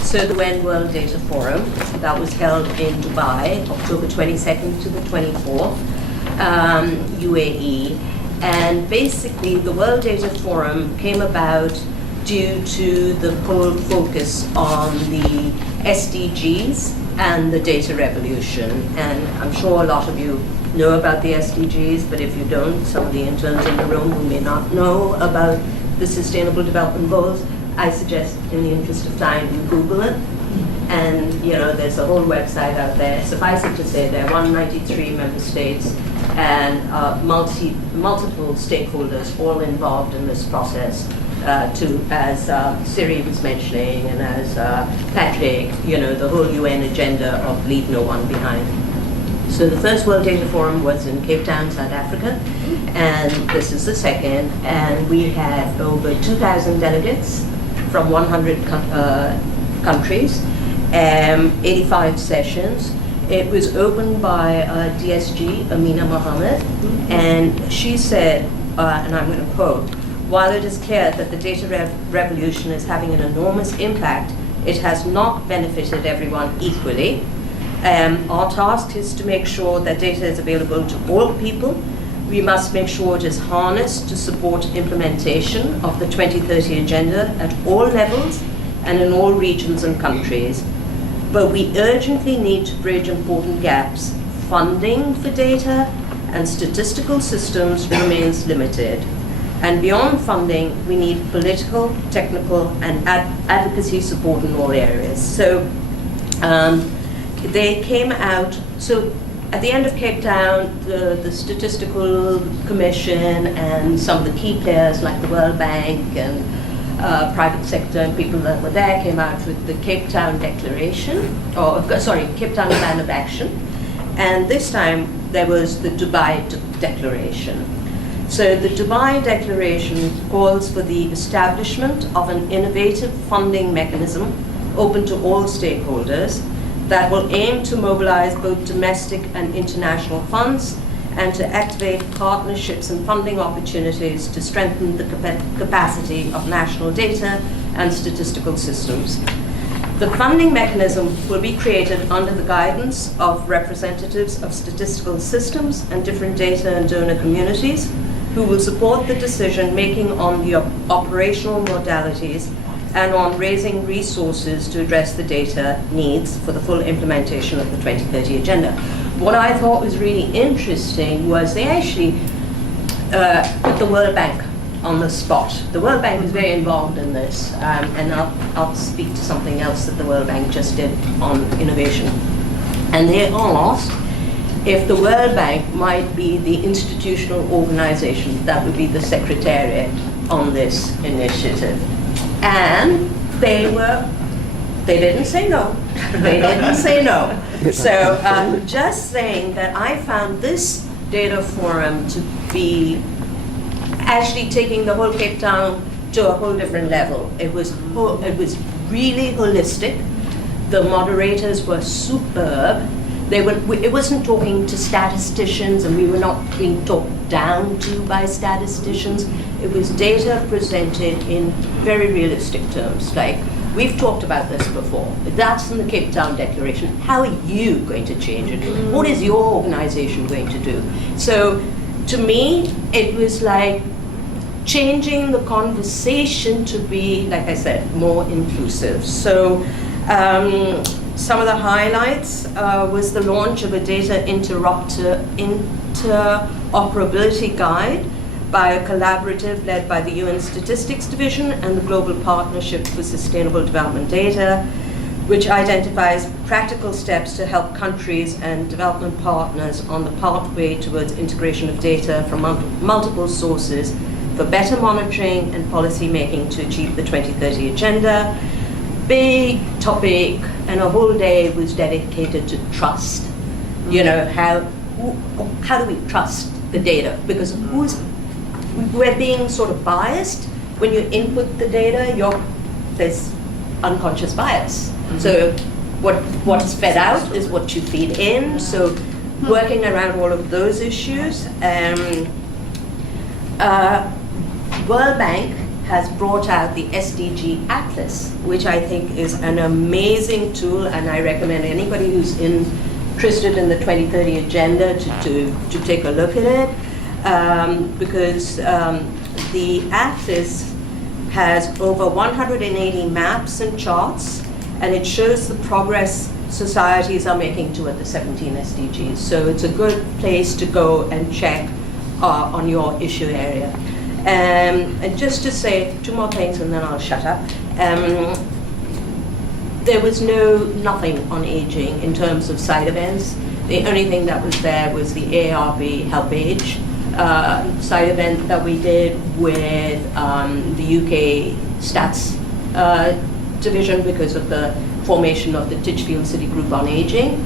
So the UN World Data Forum, that was held in Dubai, October 22nd to the 24th. UAE, and basically the World Data Forum came about due to the whole focus on the SDGs and the data revolution. And I'm sure a lot of you know about the SDGs, but if you don't, some of the interns in the room who may not know about the Sustainable Development Goals, I suggest in the interest of time you Google it. And there's a whole website out there. Suffice it to say, there are 193 member states and multiple stakeholders all involved in this process. As Siri was mentioning, and as Patrick, the whole UN agenda of leave no one behind. So the first World Data Forum was in Cape Town, South Africa, and this is the second. And we had over 2,000 delegates from 100 countries. 85 sessions. It was opened by DSG, Amina Mohammed, and she said, and I'm going to quote, "While it is clear that the data revolution is having an enormous impact, it has not benefited everyone equally. Our task is to make sure that data is available to all people. We must make sure it is harnessed to support implementation of the 2030 agenda at all levels and in all regions and countries. But we urgently need to bridge important gaps. Funding for data and statistical systems remains limited. And beyond funding, we need political, technical, and advocacy support in all areas." So they came out, so at the end of Cape Town, the Statistical Commission and some of the key players like the World Bank and private sector and people that were there came out with the Cape Town Declaration, Cape Town Plan of Action. And this time there was the Dubai Declaration. So the Dubai Declaration calls for the establishment of an innovative funding mechanism open to all stakeholders that will aim to mobilize both domestic and international funds and to activate partnerships and funding opportunities to strengthen the capacity of national data and statistical systems. The funding mechanism will be created under the guidance of representatives of statistical systems and different data and donor communities who will support the decision-making on the operational modalities and on raising resources to address the data needs for the full implementation of the 2030 Agenda. What I thought was really interesting was they actually put the World Bank on the spot. The World Bank is very involved in this, and I'll speak to something else that the World Bank just did on innovation. And they asked if the World Bank might be the institutional organization that would be the secretariat on this initiative. And they didn't say no. They didn't say no. So just saying that I found this data forum to be actually taking the whole Cape Town to a whole different level. It was really holistic. The moderators were superb. It wasn't talking to statisticians, and we were not being talked down to by statisticians. It was data presented in very realistic terms. Like, we've talked about this before. That's in the Cape Town Declaration. How are you going to change it? What is your organization going to do? So, to me, it was like changing the conversation to be, like I said, more inclusive. So, some of the highlights was the launch of a data interoperability guide by a collaborative led by the UN Statistics Division and the Global Partnership for Sustainable Development Data, which identifies practical steps to help countries and development partners on the pathway towards integration of data from multiple sources for better monitoring and policy making to achieve the 2030 Agenda. Big topic, and a whole day was dedicated to trust. You know, how do we trust the data? Because we're being sort of biased. When you input the data, there's unconscious bias. So what's fed out is what you feed in. So working around all of those issues. World Bank has brought out the SDG Atlas, which I think is an amazing tool, and I recommend anybody who's interested in the 2030 Agenda to take a look at it, because the Atlas has over 180 maps and charts, and it shows the progress societies are making toward the 17 SDGs. So it's a good place to go and check on your issue area. And just to say two more things and then I'll shut up. There was nothing on aging in terms of side events. The only thing that was there was the ARB Help Age side event that we did with the UK Stats division because of the formation of the Titchfield City Group on Aging,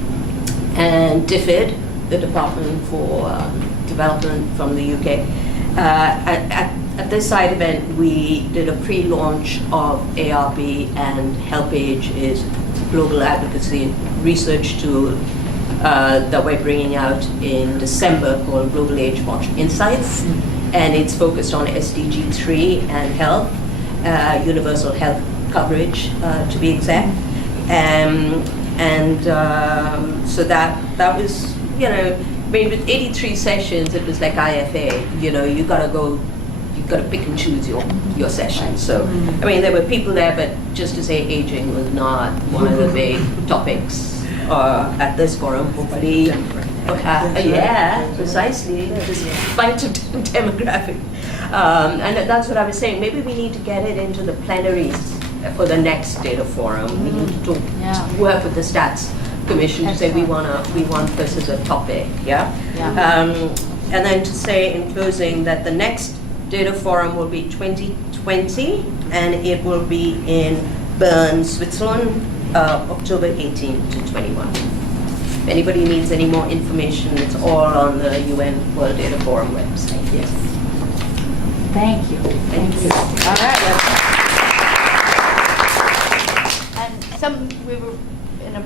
and DFID, the Department for Development from the UK. At this side event, we did a pre-launch of ARB, and HelpAge is global advocacy research tool that we're bringing out in December called Global Age Watch Insights, and it's focused on SDG 3 and health, universal health coverage to be exact, so that was, you know, I mean, with 83 sessions, it was like IFA. You know, you got to pick and choose your sessions. So, I mean, there were people there, but just to say, aging was not one of the big topics at this forum. Hopefully, yeah, precisely. Despite of demographic, and that's what I was saying. Maybe we need to get it into the plenaries for the next data forum. We need to work with the stats commission to say we want this as a topic, and then to say in closing that the next data forum will be 2020, and it will be in Bern, Switzerland, October 18 to 21. If anybody needs any more information, it's all on the UN World Data Forum website. Yes. Thank you. Thank you. All right. And we were in a